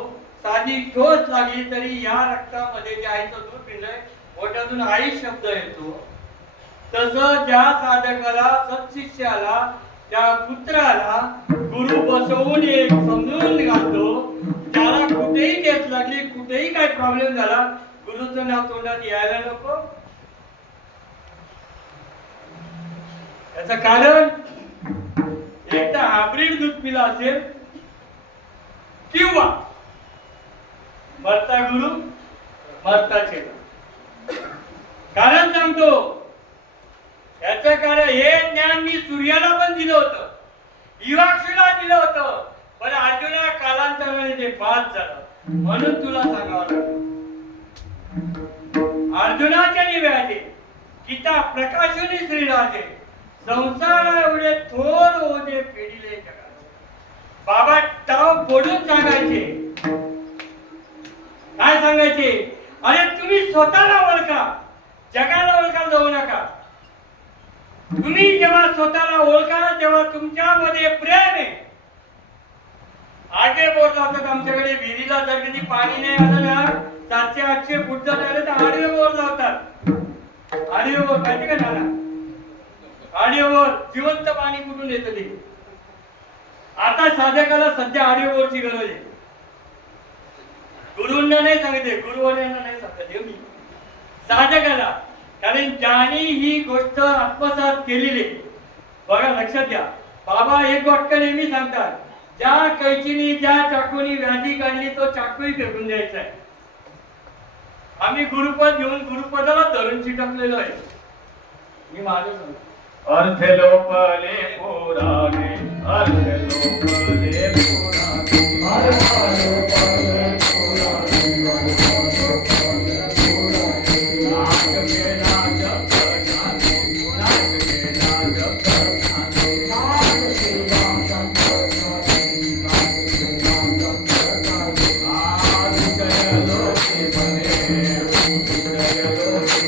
साधी ठोस लागली तरी या रक्तामध्ये जे आईचं दूध पिलंय पोटातून आई शब्द येतो. तसं ज्या साधकाला सत्शिष्याला त्या पुत्राला गुरु बसवून एक समजून घालतो, त्याला कुठेही केस लागली कुठेही काय प्रॉब्लेम झाला गुरुचं नाव तोंडात यायला नको. याचं कारण एक तर हायब्रिड दूध पिला असेल किंवा मरता गुरु मरता चेला. कारण सांगतो याचं कारण हे ज्ञान मी सूर्याला पण दिलं होतं, युवाक्षीला दिलं होतं, पण अर्जुना कालांतराने ते बाद झालं म्हणून तुला सांगावं लागलं. अर्जुनाच्या निव्याचे गीता प्रकाशनी श्रीराजे संसारा एवढे थोर होते पेढीले जगात. बाबा टाव फोडून सांगायचे. काय सांगायचे? अरे तुम्ही स्वतःला ओळखा, जगाला ओळखायला जाऊ नका. तुम्ही जेव्हा स्वतःला ओळखाल तेव्हा तुमच्यामध्ये प्रेम आहे. आगे बोर लावतात आमच्याकडे विहिरीला जर कधी पाणी नाही आलं ना 700-800 फूट जर आले तर आडवे बोर लावतात. आडवे बोर माहिती का नाना? आडिओवर जिवंत पाणी कुठून येतं ते. आता साधकाला सध्या आडिओवरची गरज आहे. गुरुंना नाही सांगितले, गुरुवर्यांना नाही सांगितले मी, साधकाला. कारण ज्याने ही गोष्ट आत्मसात केलेली. बघा लक्षात घ्या, बाबा एक वाक्य नेहमी सांगतात, ज्या कैचीनी ज्या चाकूनी व्याधी काढली तो चाकूही फेकून द्यायचा आहे. आम्ही गुरुपद घेऊन गुरुपदाला धरून चिटकलेलो आहे. मी माझं सांगतो, अर्थ लोपले पुराणे, अर्थ लोपले पुराणे, अर्थ लोपले पुराणे, नाच केला जप ठाणे, नाच केला जप ठाणे, नाच केला जप ठाणे, नाच केला जप ठाणे. आज जय लोके बने, जय लोके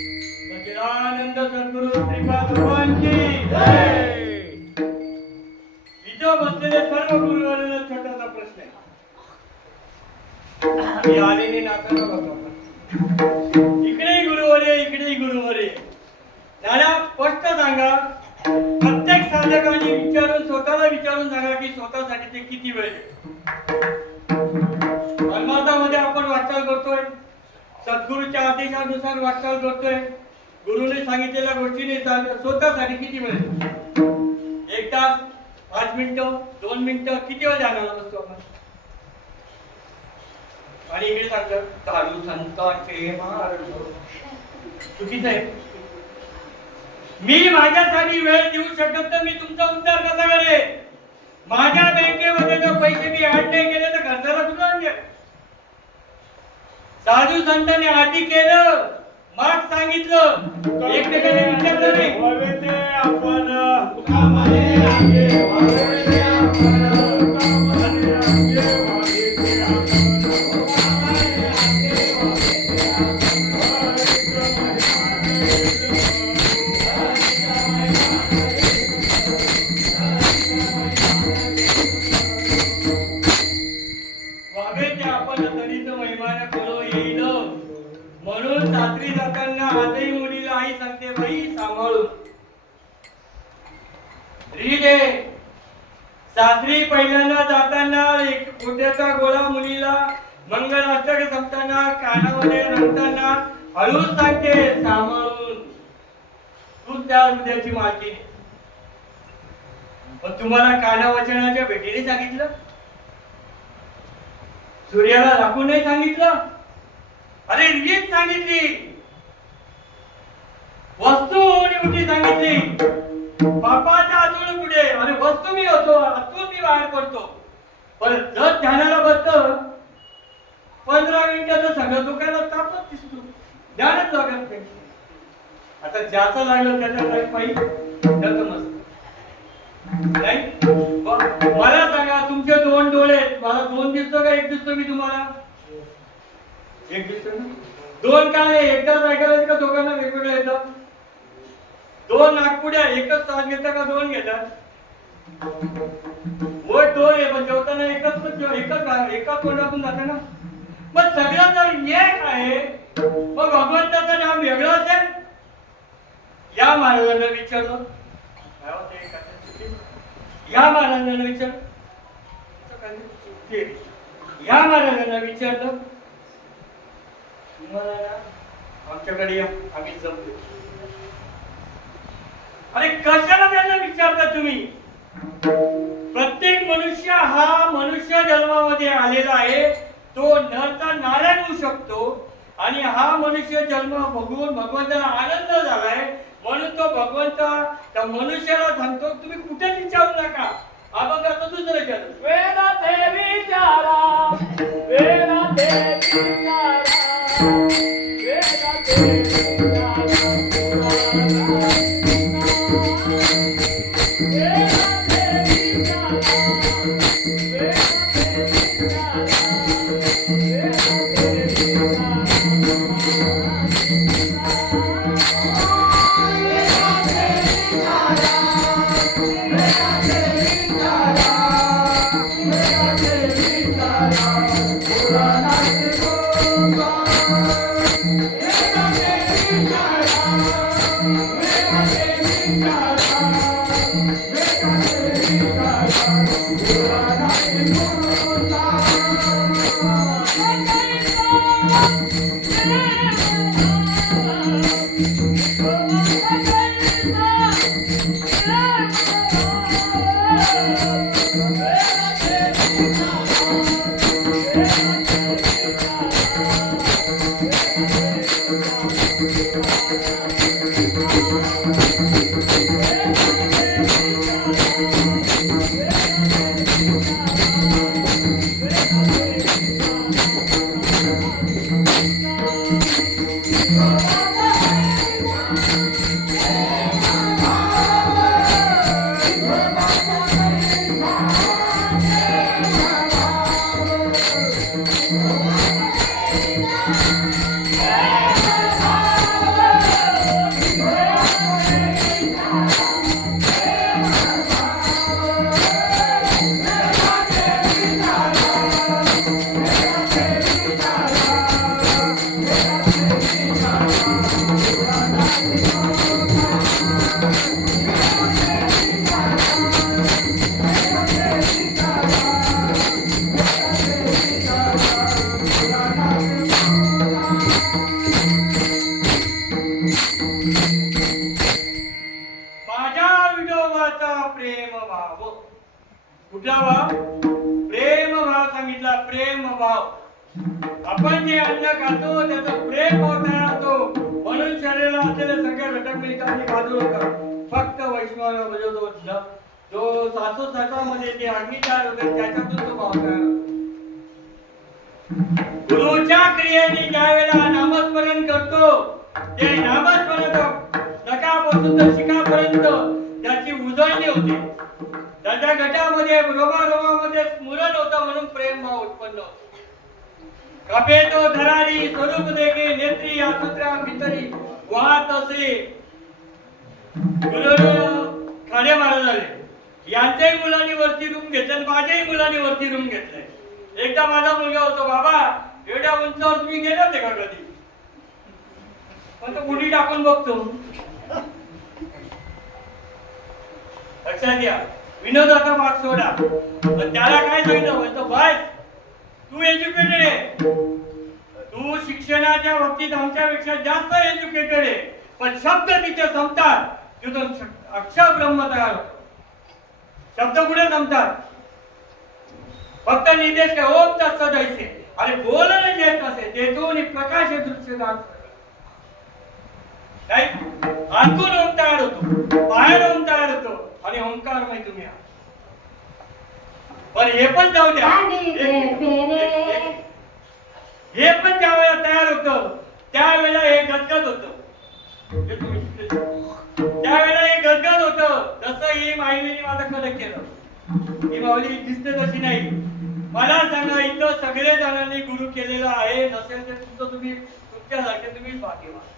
सच्चिदानंद सद्गुरु श्रीपाद भगवानची जय. इथं बसलेले सर्व गुरुवर्यांना छोटासा प्रश्न आहे. मी आलेली नाचायला बघतो. इकडेही गुरुवर्य, इकडेही गुरुवर्य. दादा स्पष्ट सांगा, प्रत्येक साधकाने विचारून स्वतःला विचारून सांगा की स्वतःसाठी ते किती वेळ देतो. परमार्थामध्ये आपण वाटचाल करतोय, सद्गुरूच्या आदेशानुसार वाटचाल करतोय, गुरुने सांगितलेल्या गोष्टीने स्वतःसाठी किती वेळ देतो. 1 तास, 5 मिनिटं, 2 मिनिटं, किती वेळ ध्यानाला बसतो आपण. आणि इकडे सांगतात साधू संतांचे मार्ग. चुकीचं आहे. मी माझ्यासाठी वेळ देऊ शकत तर मी तुमचा उद्धार कसा करेन. माझ्या बँकेमध्ये जर पैसे मी ऍड नाही केले तर खर्चाला कुठं आणले. साधू संतांनी आधी केलं, माग सांगितलं, एकमेकांनी विचारलं नाही. म्हणून सासरी जाताना आजही मुलीला आई सांगते, बाई सांभाळून रीत आहे. सासरी पहिल्यांदा जाताना एक खोट्याचा गोळा मुलीला मंगलाष्टक संपताना कानामध्ये रंगताना हळूच सांगते सांभाळून, तूच त्या हृदयाची मालकीण आहे. पण तुम्हाला काना वचनाच्या भेटीने सांगितलं, सूर्याला दाखवून नाही सांगितलं. अरे रीत सांगितली, वस्तू उठी सांगितली. बापाच्या हातून पुढे अरे वस्तू मी होतो, हातून मी बाहेर पडतो. पण जर ध्यानाला बसतं 15 मिनिटाचं सगळं दुकानात तापत दिसतो, ध्यानच लागत नाही. आता ज्याचं लागलं त्याच्या काही पाहिजे त्याचं मस्त नाही. मला सांगा, तुमचे 2 डोळे आहेत, मला 2 दिसतो का 1 दिसतो? मी तुम्हाला 1 दिसतो ना. 2 कान आहे, एकदाच ऐकायला का दोघांना वेगवेगळं येतं? 2 नागपुड्या एकच श्वास घेतात का 2 घेतात? वर 2 आहे पण जेवताना एकच तोंडातून जाते ना. मग सगळं जर एक आहे, मग भगवंताचं नाव वेगळं असेल? या महाराजांना विचारलं, या महाराजांना विचारलं, या महाराजांना विचारलं, तुम्हाला आमच्याकडे या, आम्ही जमलो. अरे कशाला त्यांना विचारता तुम्ही? प्रत्येक मनुष्य हा मनुष्य जन्मामध्ये आलेला आहे, तो नरचा नारायण होऊ शकतो. आणि हा मनुष्य जन्म बघून भगवंताला आनंद झालाय, म्हणून तो भगवंत त्या मनुष्याला सांगतो तुम्ही कुठेच विचारू नका. आपण करतो दुसरं विचार, वेदा देवी विचारा, वेदा देवी विचारा, वेदा देवी कुठला भाव? प्रेम भाव सांगितला, प्रेम भाव. आपण जे अन्न खातो त्याचा प्रेम भाव तयार होतो, म्हणून शरीराला असलेले सगळे घटक मिळतात बाजूला करा. फक्त वैष्णवाला म्हणजे जो सासोसासामध्ये जे अग्नी तयार होते त्याच्यातून तो भाव तयार होतो. गुरुच्या क्रियेने ज्या वेळेला नामस्मरण करतो, ते नामस्मरण नकापासून तर शिखापर्यंत त्याची उजळणी होते. त्याच्या गटामध्ये रोमारोमामध्ये स्मरण होतं, म्हणून प्रेम भाव उत्पन्न होतो. कपे तो धरारी स्वरूप देखे नेत्री या सूत्रा भितरी वाहत असे. गुरु खाडे महाराज आले, यांच्याही मुलांनी वरती रूम घेतलं आणि माझ्याही मुलांनी वरती रूम घेतलंय. एकदा माझा मुलगा होतो, बाबा एवढ्या उंचावर तुम्ही गेले होते का कधी? पण तो उडी टाकून बघतो. लक्षात घ्या, विनोदाचा भाग सोडा. पण त्याला काय सांगितलं, म्हणतो बस तू एज्युकेटेड आहे, तू शिक्षणाच्या बाबतीत आमच्यापेक्षा जास्त एज्युकेटेड आहे, पण शब्द तिथे संपतात तिथून अक्षर ब्रह्म तयार होतो. शब्द कुठे संपतात? फक्त निर्देश काय ओम तत्सदैसे, अरे बोलणं जे असे तेथून प्रकाश दृश्य नाही, आतून ओम तयार होतो, बाहेर ओम तयार होतो आणि ओंकारमय तुम्ही आहात. पण हे पण जाऊ द्या, हे पण ज्या वेळेला तयार होतं त्यावेळेला हे गदगद होतं, त्यावेळेला हे गदगद होतं. जसं ही माईने माझं कलक केलं, ही माऊली दिसते तशी नाही. मला सांगा, इथं सगळे जणांनी गुरु केलेला आहे, नसेल तर तुमचं तुमच्यासारखे तुम्हीच भाग्यवान.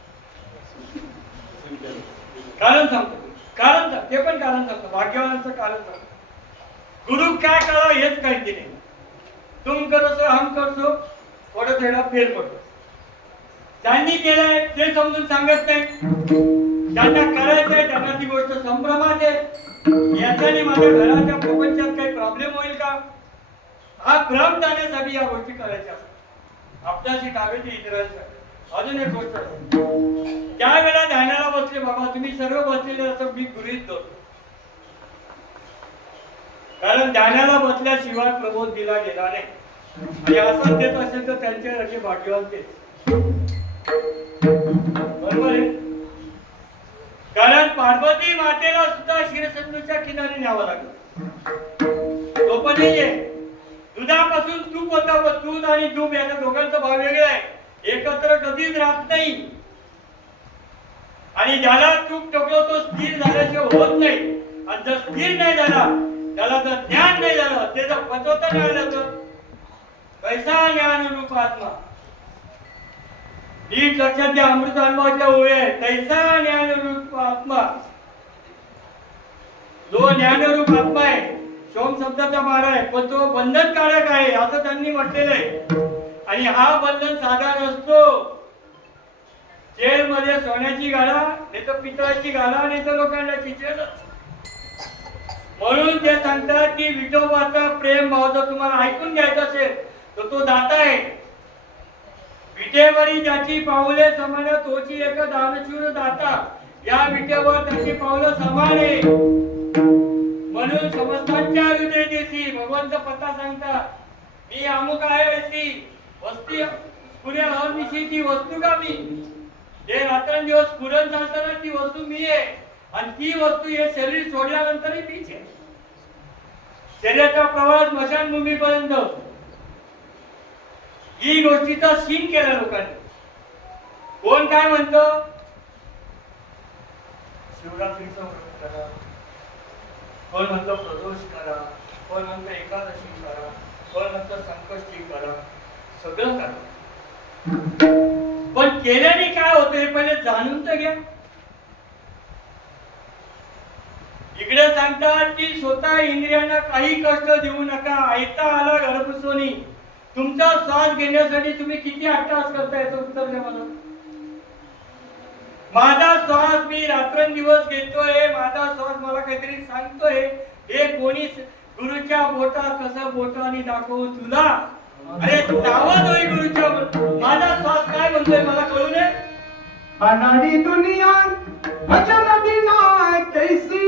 कारण सांगतो, कारण सांग, ते पण कारण सांगतो, भाग्यवानाचं कारण सांगतो. गुरु काय करावं हेच काहीतरी नाही. तुम करसो हम करसो, थोडं थोडा फेर पडतो. त्यांनी केलंय ते समजून सांगत नाही, ज्यांना करायचंय त्यांना ती गोष्ट संभ्रमात आहे. याच्याने माझ्या घराच्या प्रपंचात काही प्रॉब्लेम होईल का, हा भ्रम जाण्यासाठी या गोष्टी करायच्या असतात. आपल्याशी टाकायची इतरांसाठी. अजून एक गोष्ट, ज्या वेळेला ध्यानाला बसले बाबा, तुम्ही सर्व बसलेले असं मी गृहीत धरतो, कारण ध्यानाला बसल्याशिवाय प्रबोध दिला गेला नाही. आणि असं देत असेल तर त्यांच्यासारखे भाग्यवान तेच, बरोबर आहे. कारण पार्वती मातेला सुद्धा क्षीरसिंधूच्या किनारी न्यावं लागलं, सोपं नाहीये. दुधापासून तूप होतं, पण दूध आणि तूप याचा दोघांचा भाव वेगळा आहे, एकत्र कधीच राहत नाही. आणि ज्याला तूप टोकलो तो स्थिर झाल्याशिवाय होत नाही. आणि जर स्थिर नाही झाला, त्याला जर ज्ञान नाही झालं, ते जर पचवता नाही आलं तर कैसा ज्ञान रूप आत्मा. नीट लक्षात द्या, अमृत अनुभवाच्या ओळी आहे, तैसा ज्ञानरूप आत्मा. जो ज्ञानरूप आत्मा आहे, सोम शब्दाचा मारा आहे, पण तो बंधनकारक आहे असं त्यांनी म्हटलेलं आहे. आणि हा बंधन साधा नसतो. जेल मध्ये सोन्याची गाडा, नाही तर पितळाची गाडा, नाही तर लोखंडाची जेल. म्हणून ते सांगतात की विठोबाचा प्रेम भाव जर तुम्हाला ऐकून घ्यायचा असेल तर तो दाता आहे. विटेवरी ज्याची पाऊले समान, तोची एक दानशूर दाता. या विटेवर त्याची पावलं समान आहे. म्हणून समस्तांच्या हृदय देसी भगवंत पता सांगता, मी अमुक आहे वैसी वस्ती पुऱ्या अनिशी ती वस्तू का मी. हे रात्रंदिवस स्फुरण सांगताना ती वस्तू मी आहे, आणि ती वस्तू हे शरीर सोडल्यानंतरही तीच आहे. शरीराचा प्रवास स्मशानभूमीपर्यंत ही गोष्टीचा सीन केला लोकांनी. कोण काय म्हणतो, शिवरात्रीचं व्रत करा, कोण म्हणतो प्रदोष करा, कोण म्हणतो एकादशी करा, कोण म्हणतो संकष्टी करा, सगळं करा. पण केल्याने काय होतं हे पहिले जाणून तर घ्या. इकडे सांगतात की स्वतः इंद्रियांना काही कष्ट देऊ नका, ऐता आला घरपुसोनी. तुमचा श्वास घेण्यासाठी तुम्ही किती अट्टास करता, याचं उत्तर द्या मला. माझा श्वास मी रात्रंदिवस घेतोय, माझा श्वास मला काहीतरी सांगतोय, हे कोणी गुरुच्या बोटा कसं बोटाने दाखवू तुला. अरे सावध होई गुरुच्या, माझा श्वास काय म्हणतोय मला कळू नये. अनाड़ी दुनिया भजन बिना कैसी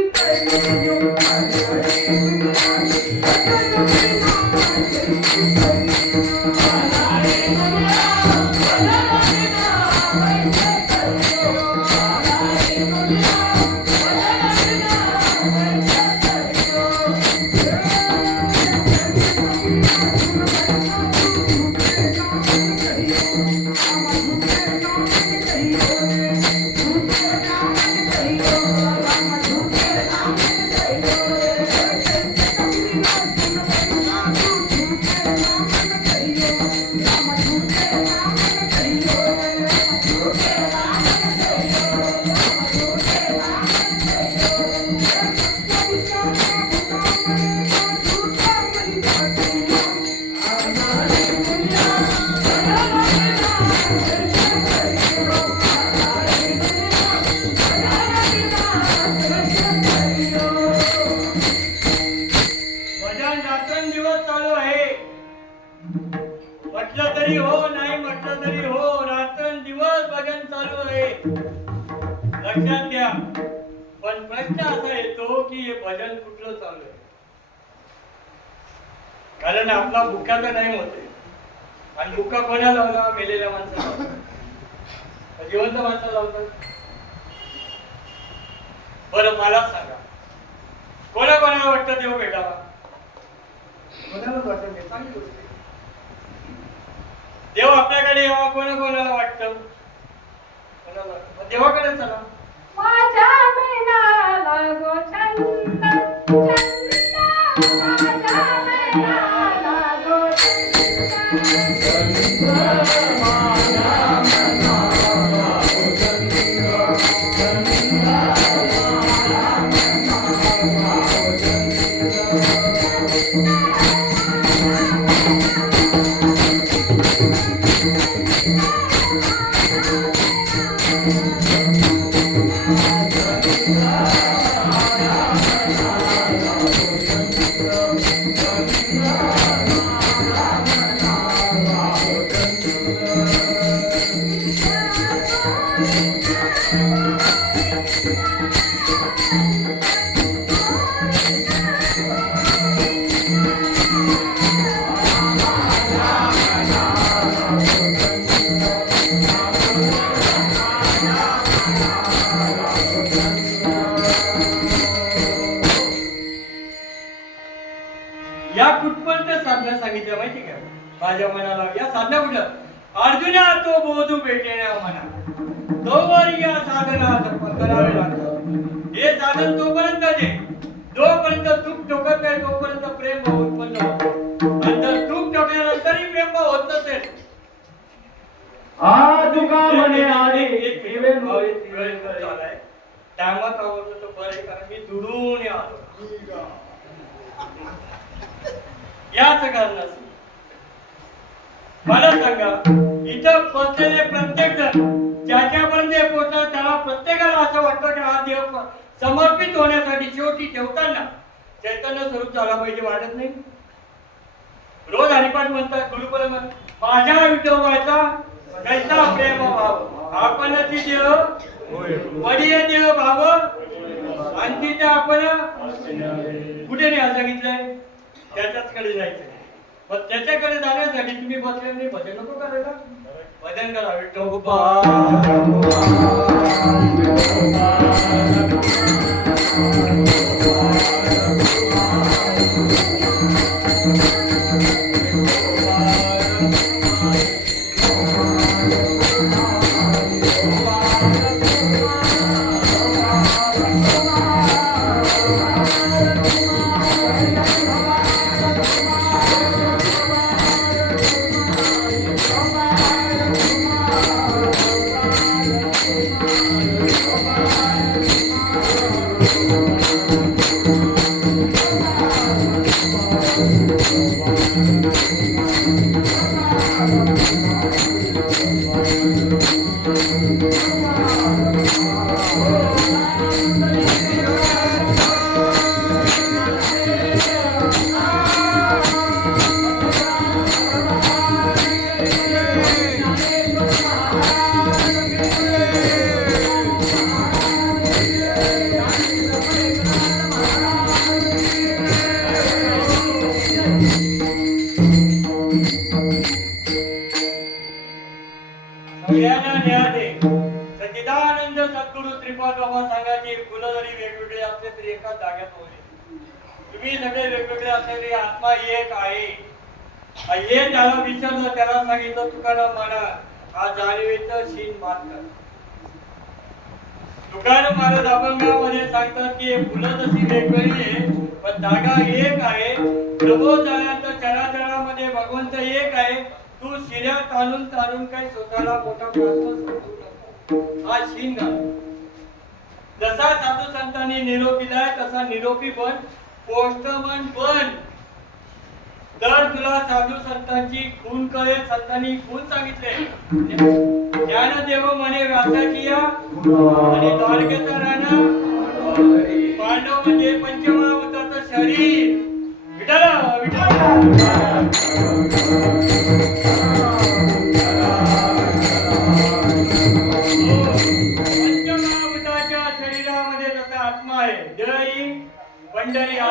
तरी हो, नाही म्हटलं तरी हो, रात्रंदिवस भजन चालू आहे. लक्षात घ्या. पण प्रश्न असा येतो की हे भजन कुठलं चालू आहे? कारण आपला भुक्याचा टाइम होते आणि भुक्का कोणा लावला? मेलेल्या माणसाला लावला, जिवंत माणसाला लावतात. बरं मला सांगा, कोणाकोणाला वाटतं देव भेटावा? कोणाला वाटतं? नाही, चांगली गोष्ट आहे. देव आपल्याकडे यावा कोणाकोणाला वाटतं? कोणाला वाटतं? मग देवाकडे चला. माझ्या मनाला गो छंद छंद माझ्या मनाला गो या कुठपर्यंत साधना सांगितल्या माहिती का? माझ्या मनाला या साधना कुठं? अर्जुना तो बोधू भेटेना म्हणा, तोवर या साधना करावे लागतं. हे साधन तोपर्यंत जे जोपर्यंत दुःख टोकत नाही तोपर्यंत प्रेम उत्पन्न होतं. आणि जर दुःख टोकल्यानंतरही प्रेम होत नसेल, तुका म्हणे आले टायमात आवडलं तर बरं आहे, कारण मी दुरून आलो. याच कारणास मला सांगा, इथं बसलेले प्रत्येक जण ज्याच्यापर्यंत पोहोचला त्याला प्रत्येकाला असं वाटतं की हा देव समर्पित होण्यासाठी शेवटी ठेवताना चैतन्य स्वरूप झाला पाहिजे, वाटत नाही? रोज हरिपाठ म्हणतात, गुरुपरम माझ्या विठोबाचा कैसा प्रेम भाव आपणची देव वडील देव भाव आणि तिथे आपण कुठे नाही सांगितलंय? त्याच्याचकडे जायचं. मग त्याच्याकडे जाण्यासाठी तुम्ही बसले नाही, भजन नको करायला? भजन करा. विठोबा सच्चिदानंद सद्गुरु श्रीपाद बाबा सांगायचे, फुलं जरी वेगवेगळे असले तरी एकाच जाग्यात होते. तुम्ही सगळे वेगवेगळे असले तरी आत्मा एक आहे. हे त्याला विचारलं, त्याला सांगितलं तुकाराम महाराज हा जाणीवेचं शीन मात्र. तुकाराम महाराज अभंगामध्ये सांगतात की फुलं जशी वेगवेगळी आहे पण जागा एक आहे. प्रभो जाण्यात चराचरामध्ये भगवंत एक आहे. तू शिऱ्या ताणून ताणून काही स्वतःला मोठा हा शीन घाल. जसा साधू संतांनी निरोप दिलाय तसा निरोपी बन, पोस्टमन बन. तर तुला साधू संतांची खून कळे. संतांनी खून सांगितले. ज्ञानदेव म्हणे व्यासाची या आणि द्वारकेचा राणा पांडव म्हणजे पंचमहाभूताचं शरीर. विठ्ठल विठ्ठल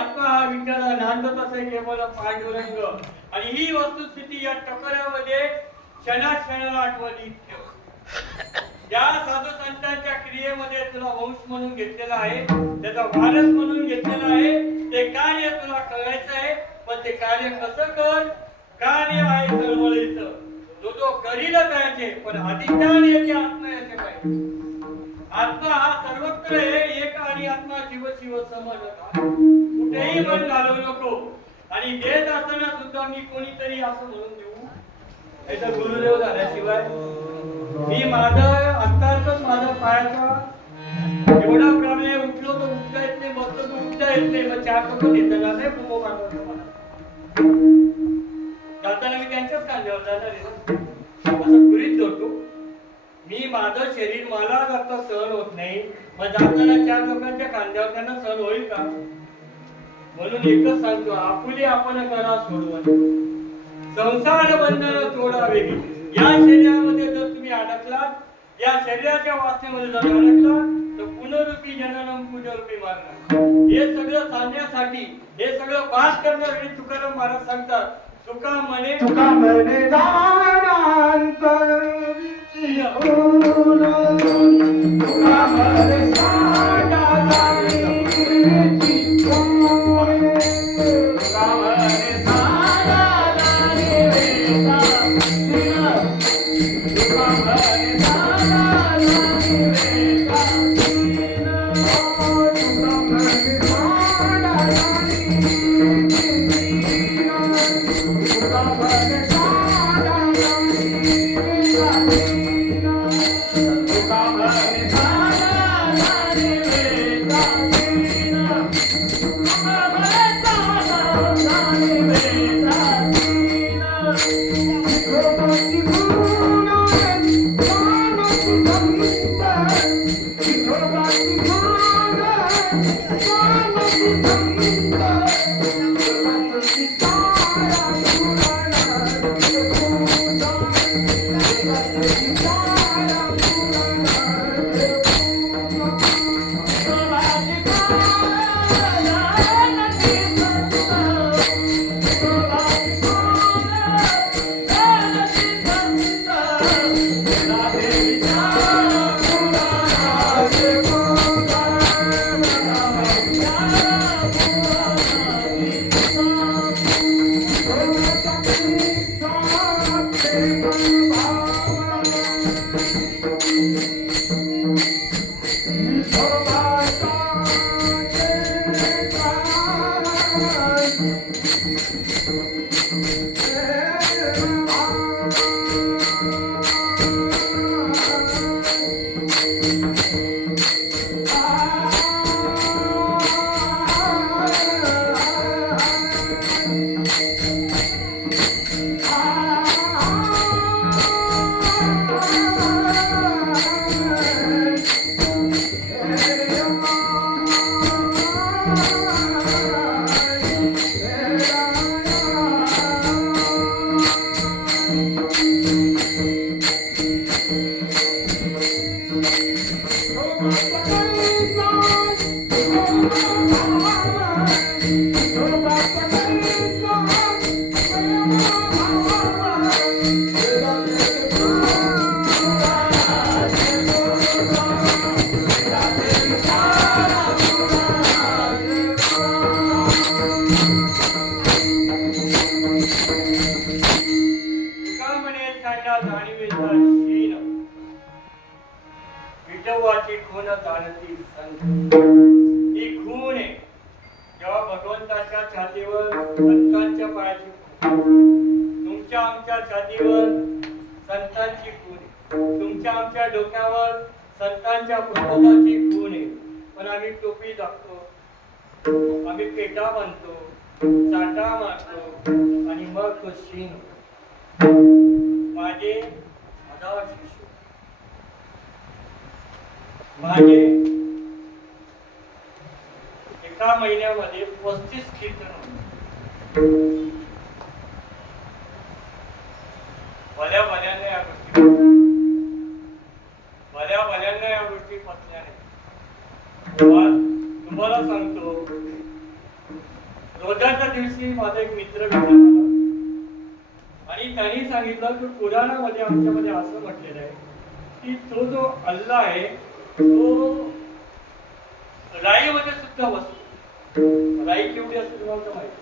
आत्मा हा विठ्ठल नांदत असे केवळ पांडुरंग. आणि ही वस्तुस्थिती या टकोऱ्यामध्ये क्षणाक्षणाला आठवणी ठेव. ज्या साधू संतांच्या क्रियेमध्ये तुला वंश म्हणून घेतलेला आहे, त्याचा वारस म्हणून घेतलेला आहे, ते कार्य तुला करायचं आहे. पण ते कार्य कसं कर? कार्य आहे चळवळीचं, जो करील त्याचे, पण अधिष्ठान याचे आत्मा याचे पाहिजे. आत्मा हा सर्वत्र आहे, एक आणि आत्मा जीव शिव समजता. कुठेही मन घालवू नको. आणि देत असताना सुद्धा मी कोणीतरी असं म्हणून देऊ, याचा गुरुदेव झाल्याशिवाय मी माझं आत्ताच माझा पायाचा एवढा प्रॉब्लेम, उठलो तर उठता येत नाही, बसलो तर उठता येत नाही. मग चार लोक देताना नाही फुगो मारतो मला. जाताना मी त्यांच्याच खांद्यावर जाणार आहे, असं गृहीत धरतो. मी माझं शरीर मला आता सहन होत नाही, मग जाताना चार लोकांच्या खांद्यावर त्यांना सहन होईल का? म्हणून एकच सांगतो, आपुली आपण करा सोडवण, संसार बंधन तोडा वेगळी. या शरीरामध्ये जर तुम्ही अडकलात, या शरीराच्या वासनेमध्ये जर अडकला, तर पुनरुपी जननम पुनरुपी मरणम. हे सगळं सांगण्यासाठी, हे सगळं पास करण्यासाठी तुकाराम महाराज सांगतात, तुका म्हणे तुका म्हणे दानांत तुका म्हणे विठोबाची खून जाणती संत. ही खून आहे जेव्हा भगवंताच्या छातीवर संतांच्या पायाची खून, तुमच्या आमच्या छातीवर संतांची खून आहे, तुमच्या आमच्या डोक्यावर संतांच्या प्रबोधाची खून आहे. पण आम्ही टोपी टाकतो, आम्ही पेटा बांधतो, चाटा मारतो आणि मग तो शीन. माझे हजार शिष्य, माझे एका महिन्यामध्ये 35 कीर्तन. भल्या भल्यांना या गोष्टी पचल्या नाही. तुम्हाला सांगतो, दिवशी माझा एक मित्र भेटला मला आणि त्यांनी सांगितलं की पुराणामध्ये आमच्यामध्ये असं म्हटलेलं आहे की तो जो अल्लाह आहे तो राईमध्ये सुद्धा बसतो. राई केवढी असते तुम्हाला तर माहिती.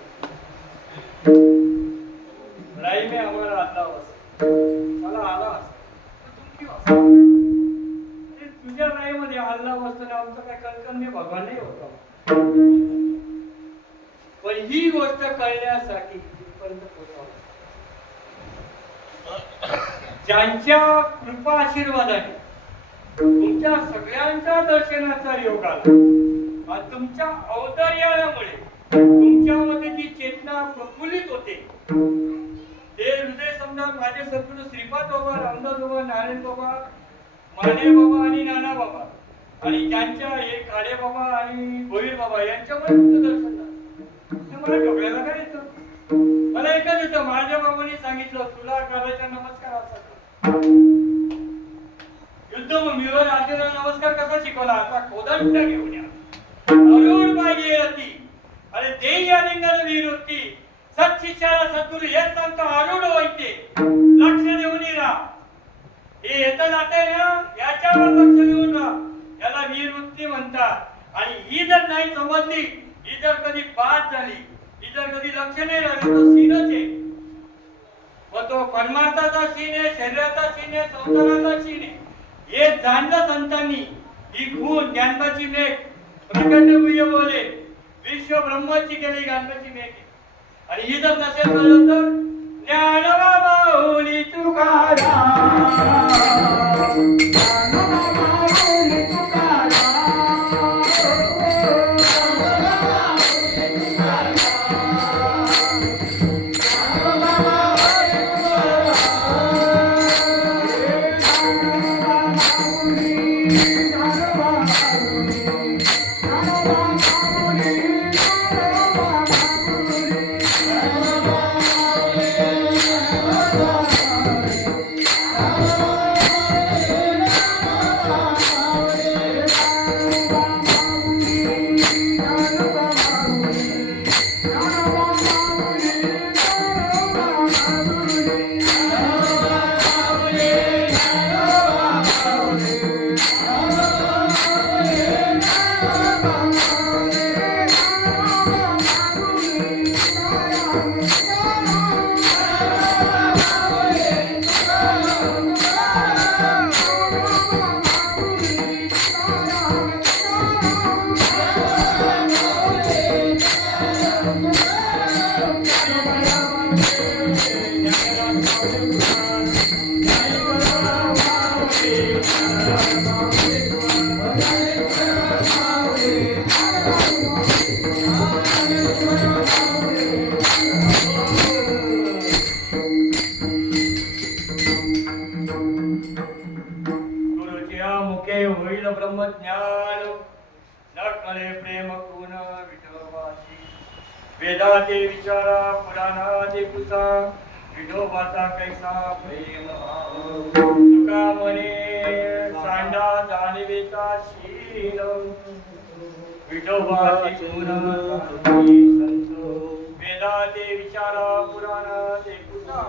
राई में हमारा अल्लाह बसतो. मला आला असं तुम क्यों असं तुझ्या राईमध्ये अल्लाह बसतो आमचं काय कणकण मी भगवान नाही होता. पण ही गोष्ट कळण्यासाठी तिथपर्यंत पोहोचावं. ज्यांच्या कृपा आशीर्वादाने तुमच्या सगळ्यांच्या दर्शनाचा योग आला आणि तुमच्या अवतार्यामुळे तुमच्यामध्ये जी चेतना प्रफुल्लित होते ते हृदय समजा माझे सद्गुरू श्रीपाद बाबा, रामदास बाबा, नारायण बाबा, माने बाबा आणि नाना बाबा आणि त्यांच्या हे काळे बाबा आणि भोईर बाबा यांच्यामध्ये तुमचं दर्शन झालं. मला डोक्याला काय येतं, मला एकच येतं माझ्या बाबांनी सांगितलं तुला करायचा नमस्कार असा कर. युद्धभूमीवर अर्जुनाला नमस्कार कसा शिकवला, आता कोदंड घेऊन या अरुण पाहिजे रती अरे देई या लिंगाला वीर होती सत शिष्याला सद्गुरू हेच सांगतो अरुण होईते लक्ष देऊन राहा. हे येतं जातंय ना याच्यावर लक्ष देऊन राहा. याला वीरवृत्ती म्हणतात. आणि ही जर नाही समजली, ही जर कधी बाद झाली, ही जर कधी लक्ष नाही राहिलं तो सीनच आहे. व तो परमार्थाचा सीन आहे, शरीराचा सीन आहे, संसाराचा सीन आहे. हे जाणलं संतांनी. ही खून ज्ञानबाची मेघ प्रकट गुह्य बोले विश्व ब्रह्माची केली ज्ञानबाची मेघ. आणि ही जर नसेल कळलं तर ज्ञानवा माऊली तुकाराम. ब्रह्मज्ञान न कळे प्रेम गुण विठोबाची. वेदाते विचारा पुराणाते कुसा विठोबाचा कैसा प्रेम भाव. तुका म्हणे सांडा जाणवेचा शील विठोबाची गुण संत. वेदाते विचारा पुराणाते कुसा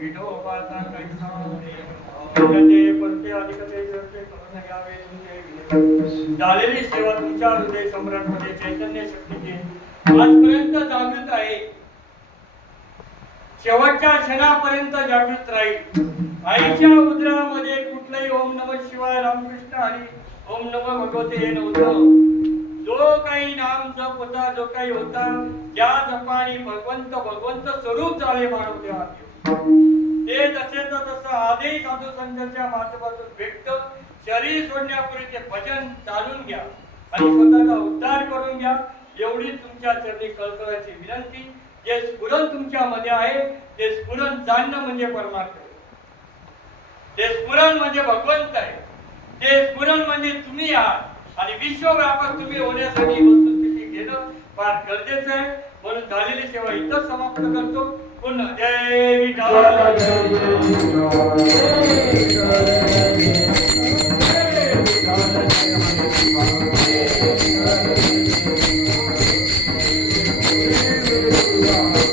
विठोबाचा कैसा प्रेम भाव. कोणते अधिकते करून घ्यावे तुमचे झालेली सेवा तुमच्या हृदय सम्राट मध्ये चैतन्य शक्तीची आजपर्यंत जागृत आहे. शेवटच्या क्षणापर्यंत जागृत राहील. आईच्या उदरामध्ये कुठलाही ओम नमः शिवाय रामकृष्ण हरी ओम नमः भगवते हे नव्हतं. जो काही नाम जप होता, जो काही होता, ज्या जपाने भगवंत स्वरूप झाले मानव देवा ते तसेच तसं आजही साधू संतांच्या माध्यमातून भेटतं. शरीर सोडण्यापूर्वी ते भजन चालून घ्या आणि स्वतःचा उद्धार करून घ्या. एवढी तुमच्या चरणी कळकळाची विनंती. जे स्फुरण तुमच्या मध्ये आहे ते स्फुरण जाणणं म्हणजे परमार्थ आहे. ते स्फुरण म्हणजे भगवंत आहे. ते स्फुरण म्हणजे तुम्ही आहात आणि विश्वव्यापक तुम्ही होण्यासाठी वस्तुस्थिती घेणं फार गरजेचं आहे. म्हणून झालेली सेवा इथंच समाप्त करतो. पुन्हा जय विठ्ठल. Thank you. वा